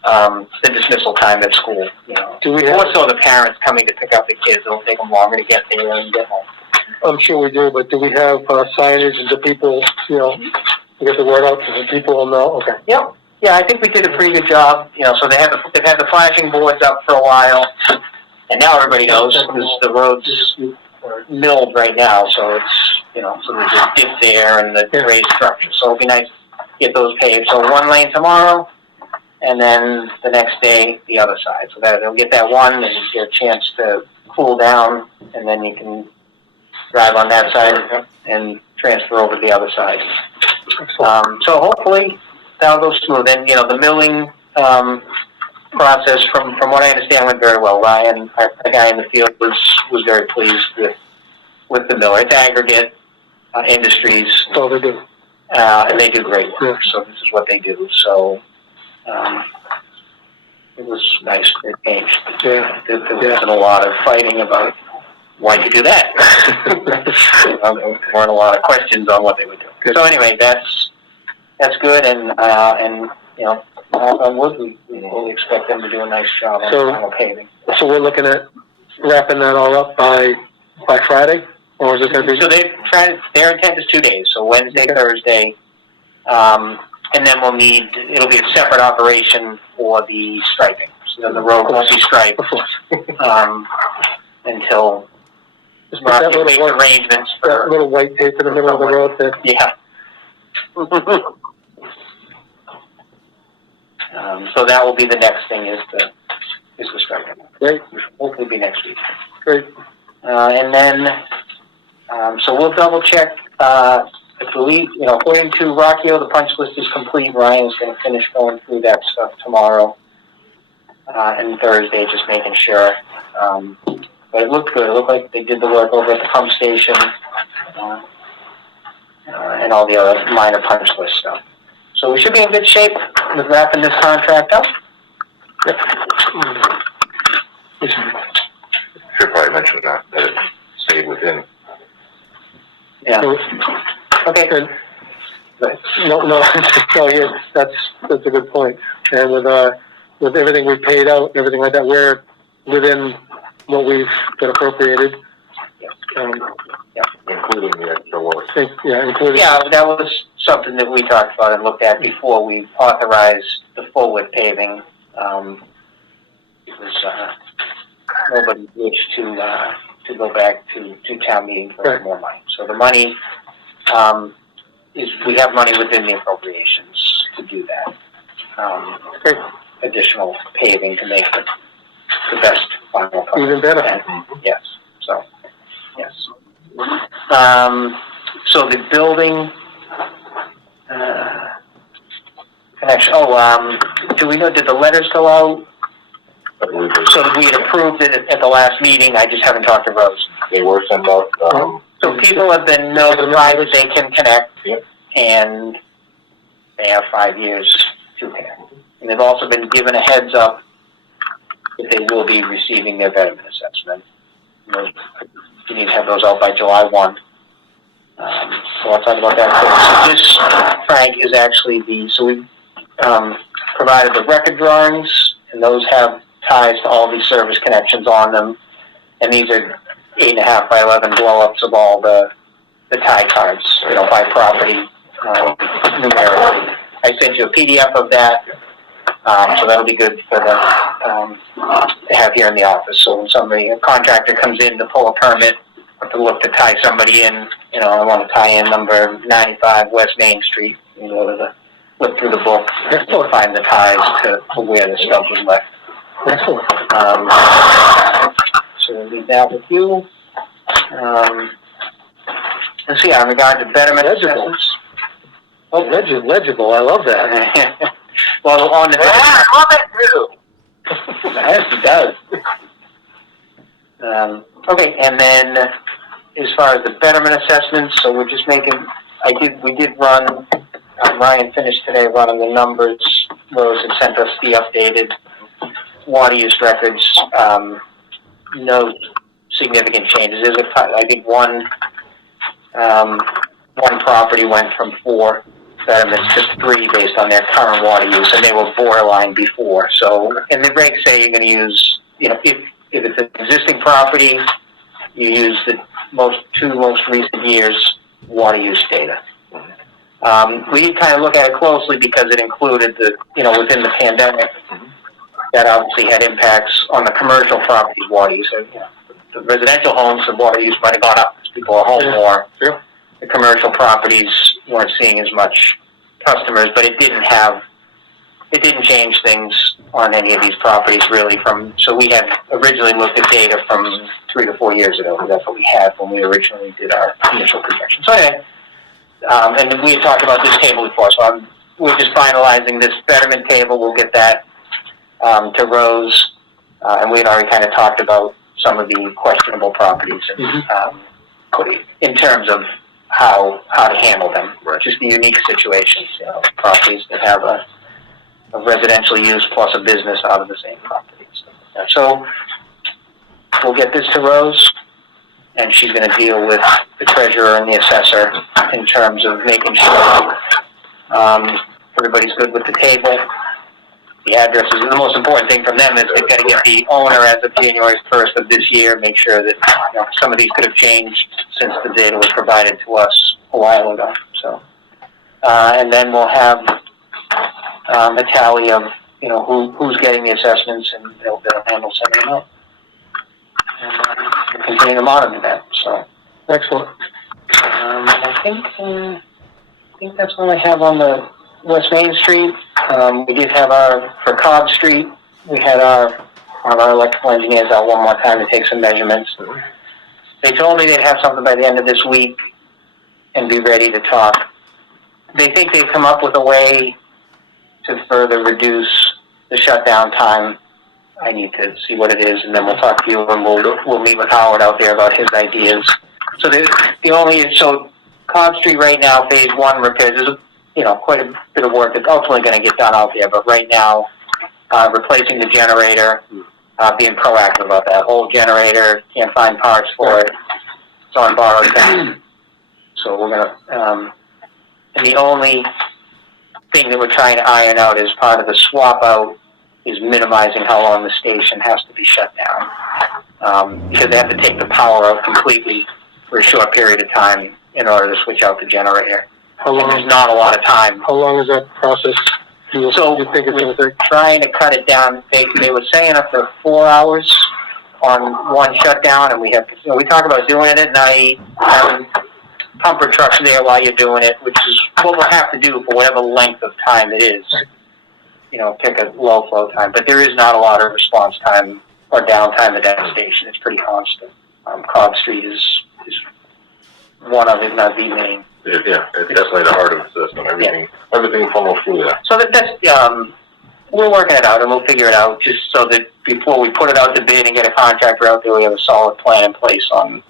The dismissal time at school, more so the parents coming to pick up the kids. It'll take them longer to get there and get home. I'm sure we do, but do we have signage and do people, to get the word out to the people know? Okay. Yep. Yeah, I think we did a pretty good job. So they've had the flashing boards up for a while, and now everybody knows because the road's milled right now. So it's so there's a dip there and the raised structure. So it'll be nice to get those paved. So one lane tomorrow, and then the next day the other side. So that they'll get that one, and you get a chance to cool down, and then you can drive on that side and transfer over to the other side. So hopefully that'll go smooth. And the milling process, from what I understand, went very well. Ryan, the guy in the field, was very pleased with the miller. It's aggregate industries. Oh, they do. And they do great work. So this is what they do. So it was nice. It changed. Yeah. There wasn't a lot of fighting about why'd you do that. There weren't a lot of questions on what they would do. Good. So anyway, that's good, and knock on wood, we fully expect them to do a nice job on the final paving. So we're looking at wrapping that all up by Friday, or is it going to be? So their intent is 2 days, so Wednesday, Thursday, and then it'll be a separate operation for the striping. So then the road won't be striped until Rocky makes arrangements for that little white tape in the middle of the road there. Yeah. So that will be the next thing is the striping. Great. Which will hopefully be next week. Great. And then, so we'll double check, I believe, according to Rockio, the punch list is complete. Ryan is going to finish going through that stuff tomorrow, and Thursday, just making sure. But it looked good. It looked like they did the work over at the pump station, and all the other minor punch list stuff. So we should be in good shape with wrapping this contract up. Yep. Should probably mention that it stayed within. Yeah. Okay. Good. No, yeah, that's a good point. And with everything we paid out, and everything like that, we're within what we've been appropriated. Including the extra work. Yeah, that was something that we talked about and looked at before we authorized the forward paving. was, nobody wished to go back to town meeting for more money. So the money, we have money within the appropriations to do that. Additional paving to make it the best final product. Even better. And, yes, so, yes. So the building, connection, do we know, did the letters go out? So we had approved it at the last meeting, I just haven't talked to Rose. They were sent out, So people have been notified that they can connect, and they have 5 years to connect. And they've also been given a heads up that they will be receiving their betterment assessment. You need to have those out by July 1. So I'll talk about that. So this, Frank, is actually so we've provided the record drawings, and those have ties to all these service connections on them. And these are 8.5 by 11 blow-ups of all the tie cards, by property, numerically. I sent you a PDF of that, so that'll be good for to have here in the office. So when a contractor comes in to pull a permit, or to look to tie somebody in, I want to tie in number 95 West Main Street, look through the book, find the ties to where the stuff was left. Excellent. So we'll leave that with you. Let's see, in regard to Betterment Assessments. Oh, legible, I love that. Well, on the... I love it too. Yes, it does. Okay, and then as far as the Betterment Assessments, so we're just making, we did run, Ryan finished today running the numbers. Rose had sent us the updated water use records. No significant changes. I think one property went from 4 betterments to 3 based on their current water use, and they were borderline before. So, and the regs say you're going to use, if it's an existing property, you use the two most recent years' water use data. We did kind of look at it closely because it included within the pandemic, that obviously had impacts on the commercial properties' water use. So, the residential homes, the water use might have gone up because people are home more. Sure. The commercial properties weren't seeing as much customers, but it didn't change things on any of these properties really so we had originally looked at data from 3 to 4 years ago, because that's what we had when we originally did our initial projection. So anyway, and we had talked about this table before, so we're just finalizing this betterment table. We'll get that to Rose, and we had already kind of talked about some of the questionable properties and, in terms of how to handle them, just the unique situations, properties that have a residential use plus a business out of the same property. So we'll get this to Rose, and she's going to deal with the treasurer and the assessor in terms of making sure everybody's good with the table. The addresses, the most important thing from them is they've got to get the owner as of January 1st of this year, make sure that some of these could have changed since the data was provided to us a while ago. So, and then we'll have a tally of who's getting the assessments, and they'll handle sending them out. And we'll continue to monitor that. So, Excellent. I think that's all I have on the West Main Street. We did have for Cobb Street, we had our electrical engineers out one more time to take some measurements. They told me they'd have something by the end of this week and be ready to talk. They think they've come up with a way to further reduce the shutdown time. I need to see what it is, and then we'll talk to you, and we'll meet with Howard out there about his ideas. So so Cobb Street right now, phase 1 repairs, there's quite a bit of work that's ultimately going to get done out there, but right now, replacing the generator, being proactive about that. Old generator, can't find parts for it, it's on borrowed time. So we're going to, and the only thing that we're trying to iron out as part of the swap out is minimizing how long the station has to be shut down. Because they have to take the power out completely for a short period of time in order to switch out the generator. How long? There's not a lot of time. How long is that process? So you think it's gonna take? trying to cut it down. They were saying up to 4 hours on one shutdown, and we talk about doing it at night, having pumper trucks there while you're doing it, which is what we'll have to do for whatever length of time it is. Pick a low flow time, but there is not a lot of response time or downtime at that station. It's pretty constant. Cobb Street is one of, if not the main. Yeah, it's definitely the heart of the system. Everything funnels through there. So that's we're working it out, and we'll figure it out just so that before we put it out to bid and get a contractor out there, we have a solid plan in place on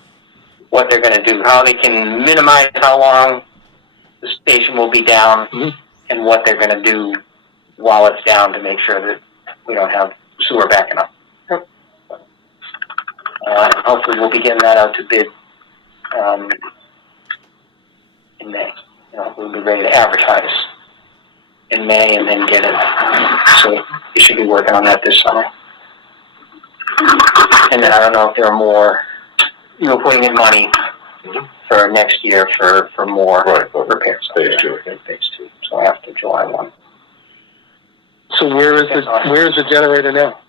what they're going to do, how they can minimize how long the station will be down, and what they're going to do while it's down to make sure that we don't have sewer backing up. Hopefully we'll be getting that out to bid in May. We'll be ready to advertise in May and then get it. So you should be working on that this summer. And then I don't know if there are more, putting in money for next year for more repairs. Phase 2. Phase 2. So after July 1. So where is the generator now?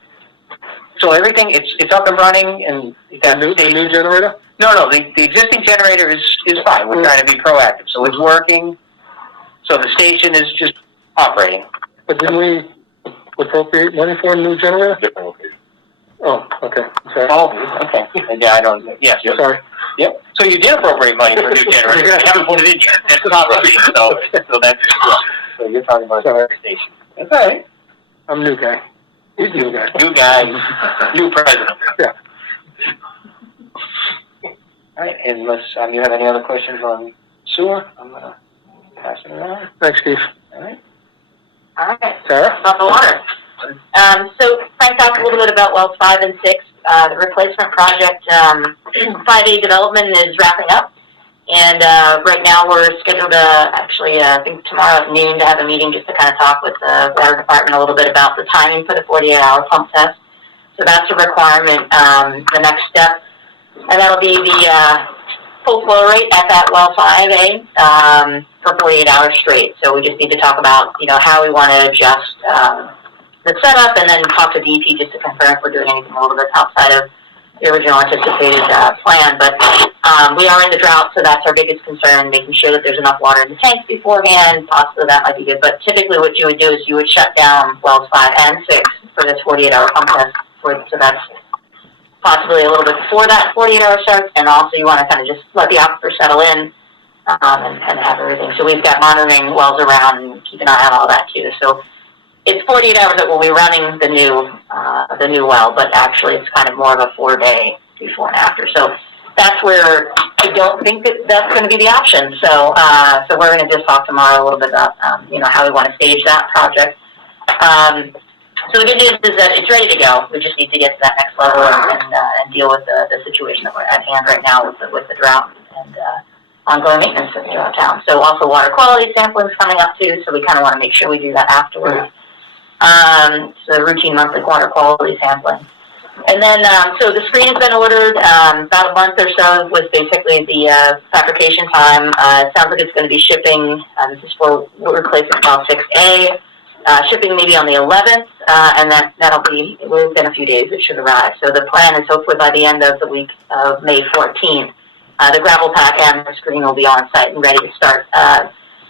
So everything, it's up and running, and The new generator? No, the existing generator is fine. We're trying to be proactive, so it's working. So the station is just operating. But didn't we appropriate money for a new generator? Different location. Oh, okay. Sorry. Oh, okay. Yeah, I don't. Yes. Sorry. Yep. So you did appropriate money for a new generator. You haven't put it in yet. That's not right. So that's so you're talking about the station. That's all right. I'm new guy. He's new guy. New guy, new president. Yeah. All right. Unless you have any other questions on sewer, I'm gonna pass it around. Thanks, Steve. All right. All right. Sarah? About the water. So Frank talked a little bit about wells 5 and 6. The replacement project, 5A development is wrapping up. And right now we're scheduled to actually, I think tomorrow at noon, to have a meeting just to kind of talk with the water department a little bit about the timing for the 48-hour pump test. So that's a requirement, the next step. And that'll be the full flow rate at that well 5A for 48 hours straight. So we just need to talk about, how we want to adjust the setup, and then talk to DP just to confirm if we're doing anything a little bit outside of the original anticipated plan. But we are in the drought, so that's our biggest concern, making sure that there's enough water in the tanks beforehand. Possibly that might be good. But typically what you would do is you would shut down wells 5 and 6 for this 48-hour pump test. So that's possibly a little bit before that 48-hour starts, and also you want to kind of just let the aquifer settle in and have everything. So we've got monitoring wells around and keep an eye on all that too. So it's 48 hours that we'll be running the new well, but actually it's kind of more of a 4-day before and after. So that's where I don't think that's going to be the option. So so we're going to just talk tomorrow a little bit about how we want to stage that project. So the good news is that it's ready to go. We just need to get to that next level and deal with the situation that we're at hand right now with the drought and ongoing maintenance throughout town. So also water quality sampling is coming up too. So we kind of want to make sure we do that afterwards. So routine monthly water quality sampling. And then, so the screen has been ordered. About a month or so was basically the fabrication time. It sounds like it's going to be shipping. This is for replacement well 6A. Shipping maybe on the 11th, and that'll be within a few days. It should arrive. So the plan is hopefully by the end of the week of May 14th, the gravel pack and the screen will be on site and ready to start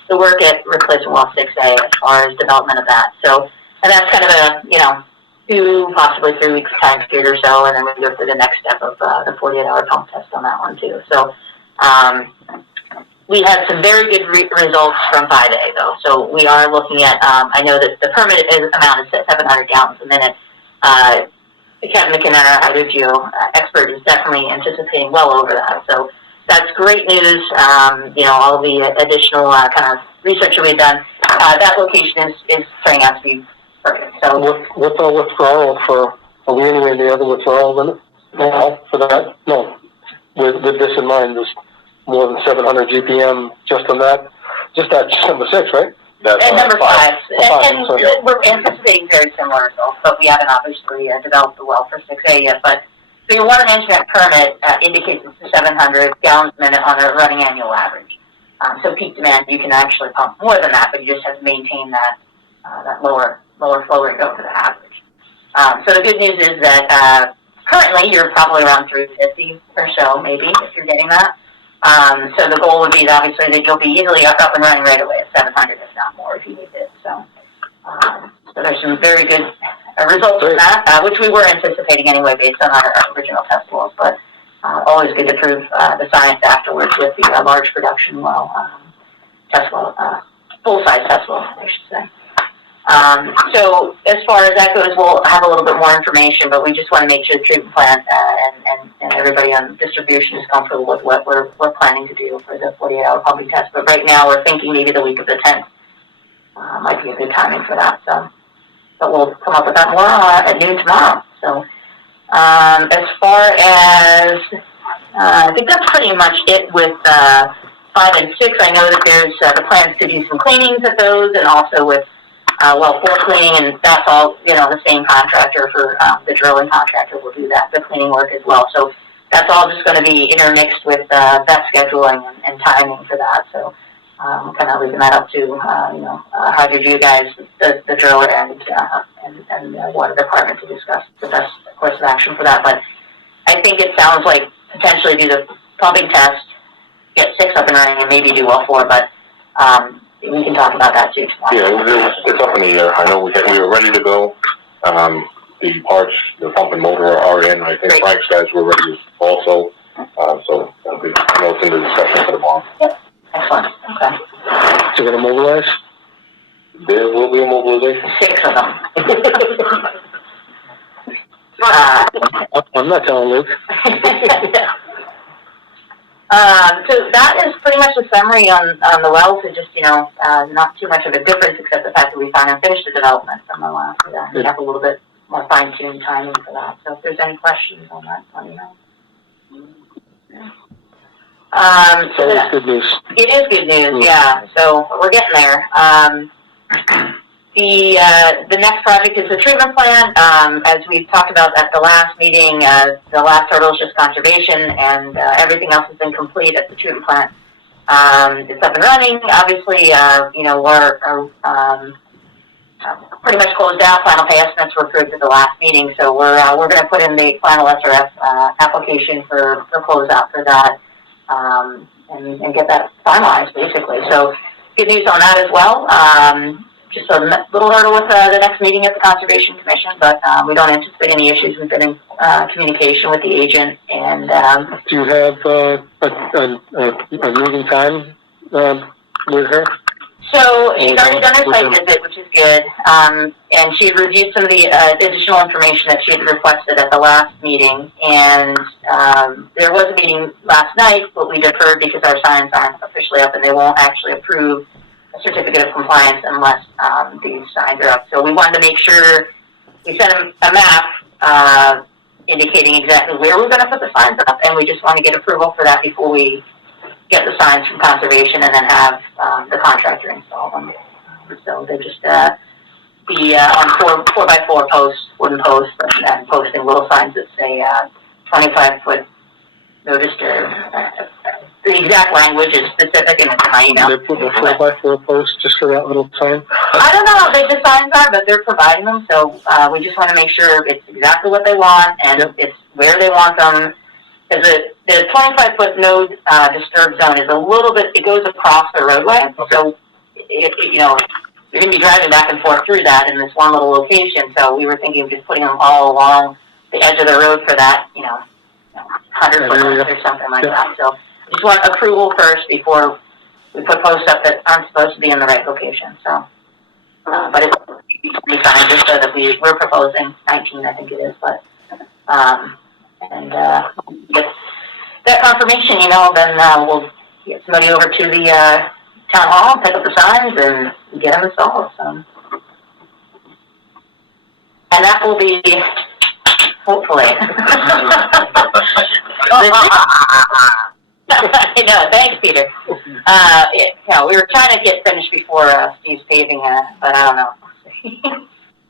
the work at replacement well 6A as far as development of that. So, and that's kind of a 2, possibly 3 weeks time period or so, and then we go through the next step of the 48-hour pump test on that one too. So. We had some very good results from 5A, though. So we are looking at, I know that the permitted amount is 700 gallons a minute. Kevin McKinnon, our hydrogeo expert, is definitely anticipating well over that. So that's great news. All of the additional kind of research that we've done, that location is turning out to be perfect. So what's our withdrawal for, are we anywhere near the withdrawal limit now for that? No. With this in mind, there's more than 700 GPM just on that. Just number 6, right? And number 5. And so, we're anticipating very similar results, but we haven't obviously developed the well for 6A yet. But so your water management permit indicates it's 700 gallons a minute on a running annual average. So peak demand, you can actually pump more than that, but you just have to maintain that that lower flow rate over the average. So the good news is that currently you're probably around 350 or so, maybe, if you're getting that. So the goal would be obviously that you'll be easily up and running right away at 700, if not more, if you need it. So there's some very good results from that, which we were anticipating anyway based on our original test wells, but always good to prove the science afterwards with the large production well, test well, full-size test well, I should say. So as far as that goes, we'll have a little bit more information, but we just want to make sure the treatment plant and everybody on distribution is comfortable with what we're planning to do for the 48-hour pumping test. But right now we're thinking maybe the week of the 10th might be a good timing for that. So, but we'll come up with that more at noon tomorrow. So as far as I think that's pretty much it with 5 and 6. I know that there's the plans to do some cleanings at those, and also with well 4 cleaning, and that's all, the same contractor for the drilling contractor will do that, the cleaning work as well. So that's all just going to be intermixed with that scheduling and timing for that. So kind of leaving that up to how did you guys, the driller and water department, to discuss the best course of action for that. But I think it sounds like potentially do the pumping test, get 6 up and running, and maybe do all 4. But we can talk about that too tomorrow. Yeah, it's up in the air. I know we were ready to go. The parts, the pump and motor are in. I think Frank's guys were ready also. So that'll be, I know it's in the discussion for tomorrow. Yep. Excellent. Okay. So we're going to mobilize? There will be a mobilization. 6 of them. I'm not telling Luke. So that is pretty much the summary on the wells. It's just, not too much of a difference except the fact that we finally finished the development from the last. We have a little bit more fine-tuned timing for that. So if there's any questions on that, let me know. So it's good news. It is good news, yeah. So we're getting there. The next project is the treatment plant. As we've talked about at the last meeting, the last hurdle is just conservation, and everything else has been complete at the treatment plant. It's up and running. Obviously, we're pretty much closed out. Final pay estimates were approved at the last meeting, so we're going to put in the final SRF application for closeout for that, and get that finalized, basically. So good news on that as well. Just a little hurdle with the next meeting at the Conservation Commission, but we don't anticipate any issues. We've been in communication with the agent, and do you have a meeting time with her? so she's already done her site visit, which is good, and she had reviewed some of the additional information that she had requested at the last meeting, and there was a meeting last night, but we deferred because our signs aren't officially up and they won't actually approve a certificate of compliance unless these signs are up. So we wanted to make sure we sent a map indicating exactly where we're going to put the signs up, and we just want to get approval for that before we get the signs from conservation and then have the contractor install them. So they just be on 4x4 posts, wooden posts, and posting little signs that say 25-foot notice, or the exact language is specific, and it's in my email. They're putting a 4x4 post just for that little sign? I don't know how big the signs are, but they're providing them, so we just want to make sure it's exactly what they want, and it's where they want them. Because the 25-foot no disturb zone is a little bit, it goes across the roadway, so you're going to be driving back and forth through that in this one little location, so we were thinking of just putting them all along the edge of the road for that, 100 foot or something like that. So just want approval first before we put posts up that aren't supposed to be in the right location. So, but it's signed just so that we're proposing 19, I think it is. But and get that confirmation, then we'll get somebody over to the town hall, pick up the signs, and get them installed. So, and that will be hopefully. I know, thanks, Peter. We were trying to get finished before Steve's paving, but I don't know.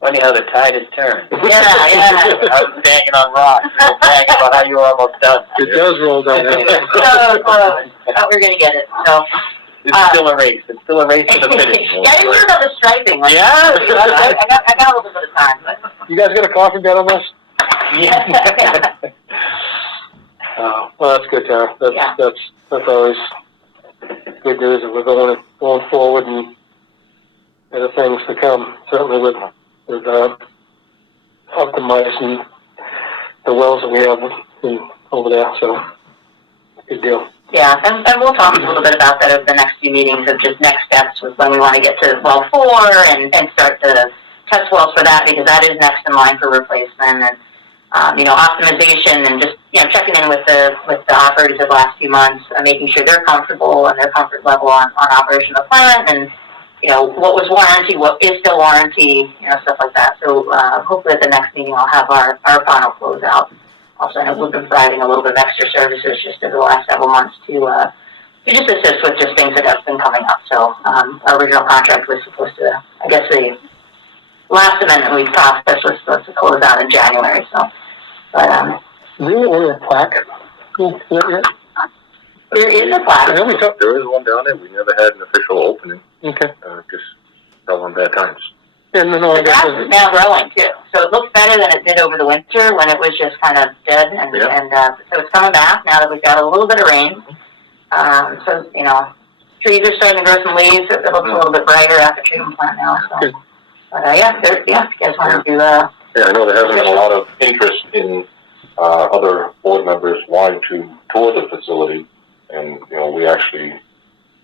Funny how the tide has turned. Yeah. I was banging on rocks, bragging about how you were almost done. It does roll down. So close. I thought we were going to get it. So, It's still a race. It's still a race to the finish. Yeah, I didn't hear about the striping. Like, Yeah. I got a little bit of time, but. You guys got a coffee bet on this? Yeah. Well, that's good, Tara. Yeah. That's always good news that we're going forward and the things to come. Certainly with optimizing the wells that we have over there. So, good deal. Yeah, and we'll talk a little bit about that over the next few meetings of just next steps with when we want to get to well 4 and start the test wells for that, because that is next in line for replacement and optimization and just checking in with the operators of the last few months, making sure they're comfortable and their comfort level on operation of the plant and what was warranty, what is still warranty, stuff like that. So hopefully at the next meeting I'll have our final closeout. Also, I know we've been providing a little bit of extra services just over the last several months to just assist with just things that have been coming up. So our original contract was supposed to, I guess the last amendment we processed was supposed to close out in January. So, but we order a plaque. there is a plaque. There is one down there. We never had an official opening. Okay. Just fell on bad times. Yeah, no, The grass is now growing too, so it looks better than it did over the winter when it was just kind of dead. And so it's coming back now that we've got a little bit of rain. So trees are starting to grow some leaves. It looks a little bit brighter after treatment plant now. So, good. But you guys want to do Yeah, I know there hasn't been a lot of interest in other board members wanting to tour the facility, and we actually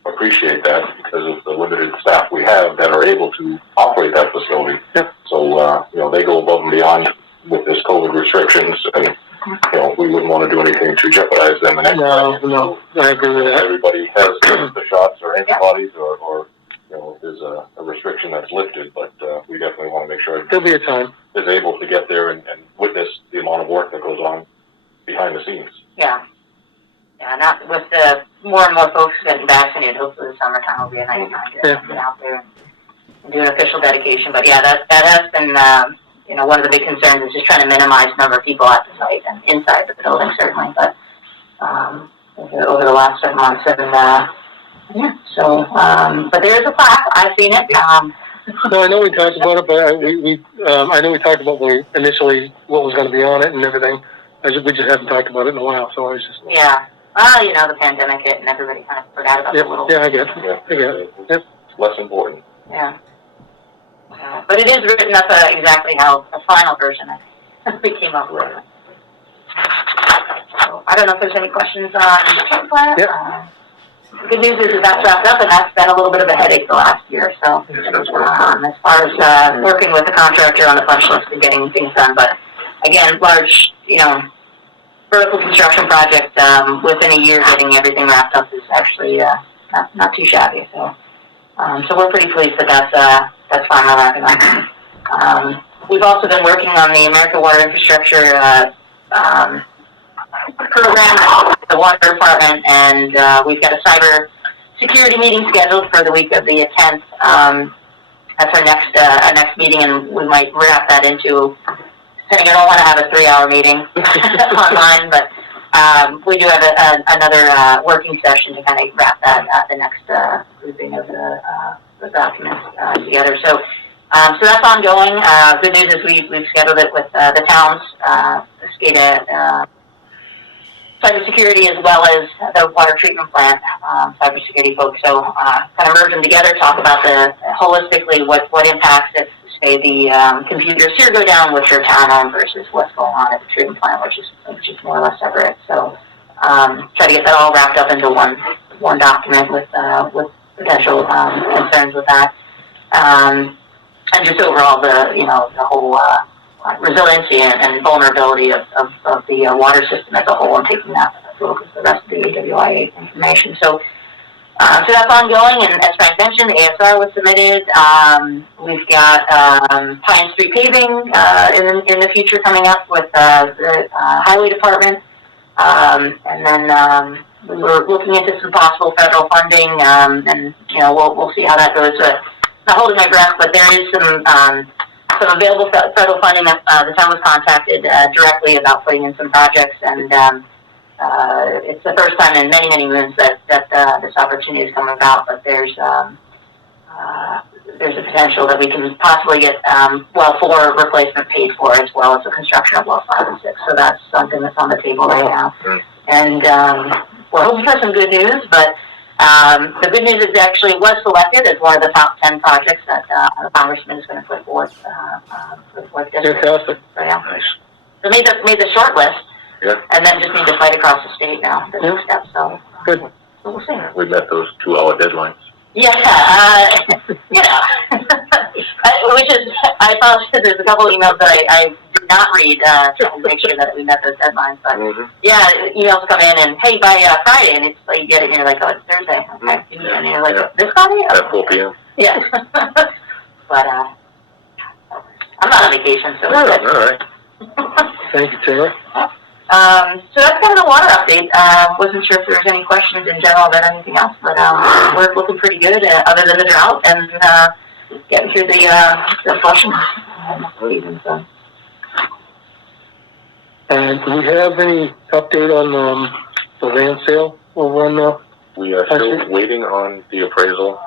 appreciate that because of the limited staff we have that are able to operate that facility. Yep. So they go above and beyond with this COVID restrictions, and we wouldn't want to do anything to jeopardize them. And No, I agree with that. everybody has the shots or antibodies, or there's a restriction that's lifted, but we definitely want to make sure There'll be a time. is able to get there and witness the amount of work that goes on behind the scenes. Yeah, not with the more and more folks getting vaccinated. Hopefully the summertime will be a nice time to get out there and do an official dedication. But yeah, that has been one of the big concerns is just trying to minimize the number of people at the site and inside the building certainly. But over the last several months, and but there is a plaque. I've seen it. No, I know we talked about it, but I know we talked about initially what was going to be on it and everything. We just haven't talked about it in a while, so I was just. Yeah. The pandemic hit and everybody kind of forgot about it a little. Yeah, I get it. Yep. Less important. Yeah. But it is written up exactly how the final version we came up with. So, I don't know if there's any questions on the treatment plant. Yep. The good news is that's wrapped up, and that's been a little bit of a headache the last year. So, as far as working with the contractor on the punch list and getting things done, but again, large, vertical construction project within a year, getting everything wrapped up is actually not too shabby. So, so we're pretty pleased that that's finally wrapping up. We've also been working on the American Water Infrastructure program, the water department, and we've got a cyber security meeting scheduled for the week of the 10th. That's our next meeting, and we might wrap that into. I don't want to have a 3-hour meeting online, but we do have another working session to kind of wrap that the next grouping of the documents together. So that's ongoing. Good news is we've scheduled it with the towns, the SCADA, cybersecurity, as well as the water treatment plant cybersecurity folks. So kind of merge them together, talk about holistically what impacts if, say, the computers here go down with your townhome versus what's going on at the treatment plant, which is more or less separate. So try to get that all wrapped up into one document with potential concerns with that, and just overall the whole resiliency and vulnerability of the water system as a whole, and taking that to focus the rest of the AWIA information. So that's ongoing, and as Frank mentioned, the ASR was submitted. We've got Pine Street paving in the future coming up with the Highway Department, and then we were looking into some possible federal funding, and we'll see how that goes. Not holding my breath, but there is some available federal funding that the town was contacted directly about putting in some projects, and it's the first time in many, many moons that this opportunity has come about, but there's a potential that we can possibly get well 4 replacement paid for, as well as the construction of wells 5 and 6. So that's something that's on the table right now. And we're hoping for some good news, but the good news is it actually was selected as one of the top 10 projects that the congressman is going to put forth for the 4th district. Fantastic. So, yeah. Nice. So made the short list, Yeah. and then just need to fight across the state now. The next step. So Good. so we'll see. We met those 2-hour deadlines. Yeah, you know, which is, I apologize, there's a couple emails that I did not read, to make sure that we met those deadlines, but, yeah, emails come in and, hey, by, Friday, and it's like, you get it, and you're like, oh, it's Thursday, okay, and you're like, this Friday? At 4 p.m. Yeah, but, I'm not on vacation, so it's good. All right. Thank you, Tara. So that's kind of the water update. Wasn't sure if there was any questions in general about anything else, but we're looking pretty good, other than the drought and getting through the flushing season. So. And do we have any update on the land sale over on We are still waiting on the appraisal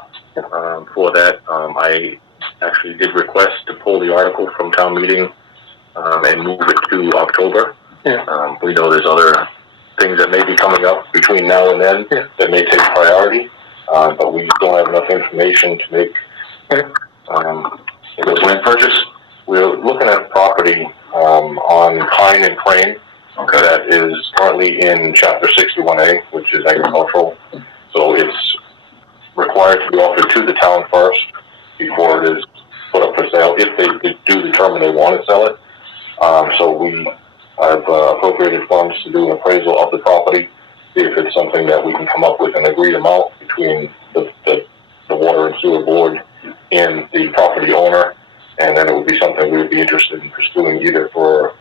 for that. I actually did request to pull the article from town meeting and move it to October. Yeah. We know there's other things that may be coming up between now and then that may take priority, but we don't have enough information to make a land purchase. We're looking at property on Pine and Crane that is currently in Chapter 61A, which is agricultural. So it's required to be offered to the town first before it is put up for sale, if they do determine they want to sell it. So we have appropriated funds to do an appraisal of the property, see if it's something that we can come up with an agreed amount between the water and sewer board and the property owner, and then it would be something we would be interested in pursuing either for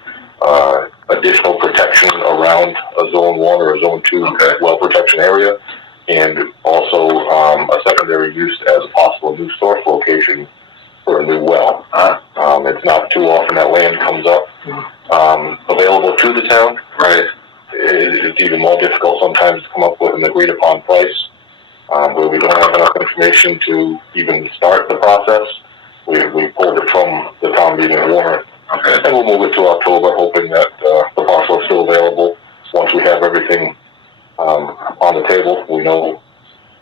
additional protection around a Zone 1 or a Zone 2 well protection area, and also a secondary use as a possible new source location for a new well. It's not too often that land comes up available to the town. Right. It's even more difficult sometimes to come up with an agreed upon price where we don't have enough information to even start the process. We pulled it from the town meeting warrant, and we'll move it to October, hoping that the parcel is still available. Once we have everything on the table, we know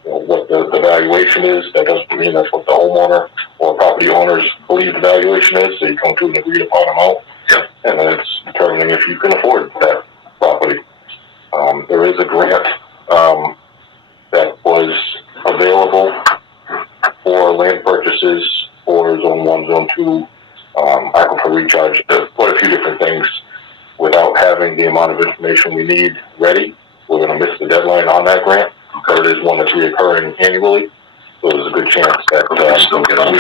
what the valuation is. That doesn't mean that's what the homeowner or property owners believe the valuation is, so you come to an agreed upon amount, and then it's determining if you can afford that property. There is a grant that was available for land purchases for Zone 1, Zone 2, aquifer recharge, quite a few different things. Without having the amount of information we need ready, we're going to miss the deadline on that grant. But it is one that's reoccurring annually, so there's a good chance that we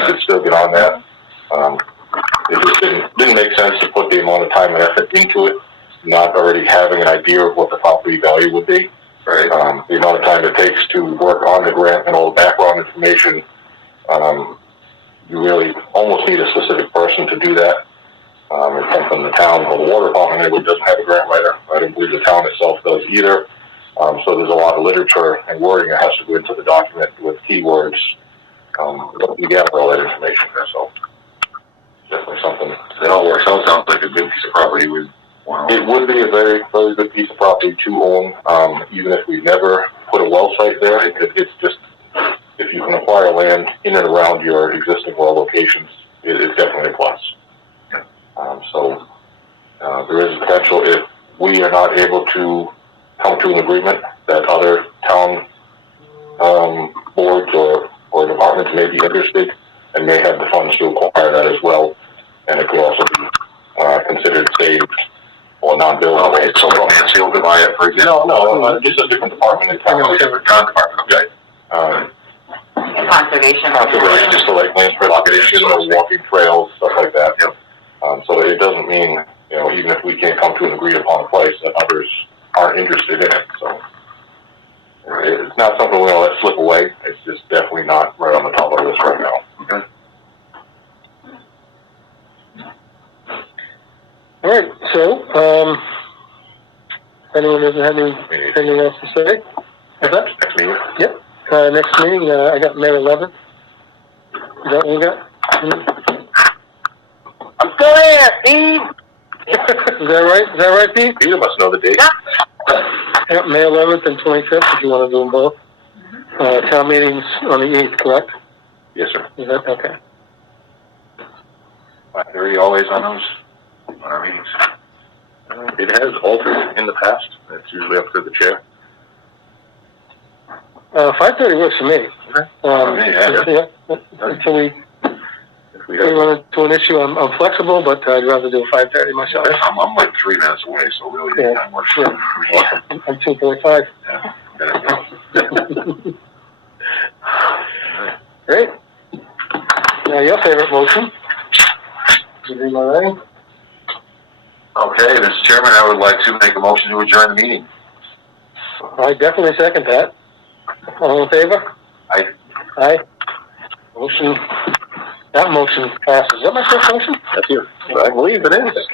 could still get on that. It just didn't make sense to put the amount of time and effort into it, not already having an idea of what the property value would be. Right. The amount of time it takes to work on the grant and all the background information, you really almost need a specific person to do that. It's something the town or the water department doesn't have a grant writer. I don't believe the town itself does either. So there's a lot of literature and wording that has to go into the document with keywords to gather all that information. So definitely something. It all works out. Sounds like a good piece of property. It would be a very, very good piece of property to own, even if we never put a well site there. It's just, if you can acquire land in and around your existing well locations, it's definitely a plus. So there is a potential, if we are not able to come to an agreement, that other town boards or departments may be interested and may have the funds to acquire that as well. And it could also be considered saved or non-billable. Okay, so Mansfield could buy it, for example? No, just a different department in town. Different department, okay. Conservation. Conservation, just for like land preservation or walking trails, stuff like that. Yep. So it doesn't mean, even if we can't come to an agreed upon price, that others aren't interested in it. So it's not something we're gonna let slip away. It's just definitely not right on the top of the list right now. Okay. All right, so anyone doesn't have anything else to say? Is that? Next meeting? Yep. Next meeting, I got May 11th. Is that what we got? I'm still here, Steve. Is that right? Is that right, Pete? Peter must know the date. Yep, May 11th and 25th, if you want to do them both. Town meetings on the 8th, correct? Yes, sir. Is that, okay. 5:30 always on those, on our meetings. It has altered in the past. It's usually up to the chair. 5:30 works for me. Okay. Until we If we run into an issue, I'm flexible, but I'd rather do 5:30 myself. I'm like 3 minutes away, so really, Yeah. time works. Yeah. I'm 2:45. Yeah. Great. Now, your favorite motion? Is it in my writing? Okay, Mr. Chairman, I would like to make a motion to adjourn the meeting. I definitely second that. All in favor? Aye. Aye. Motion, that motion passes. Is that my first motion? That's you. I believe it is.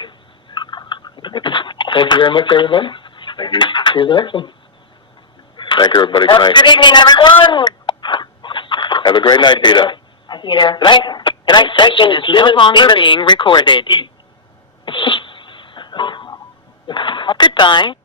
Thank you very much, everybody. Thank you. See you the next one. Thank you, everybody. Good night. Good evening, everyone. Have a great night, Peter. Hi, Peter. Good night. Good night, Session is no longer being recorded. Goodbye.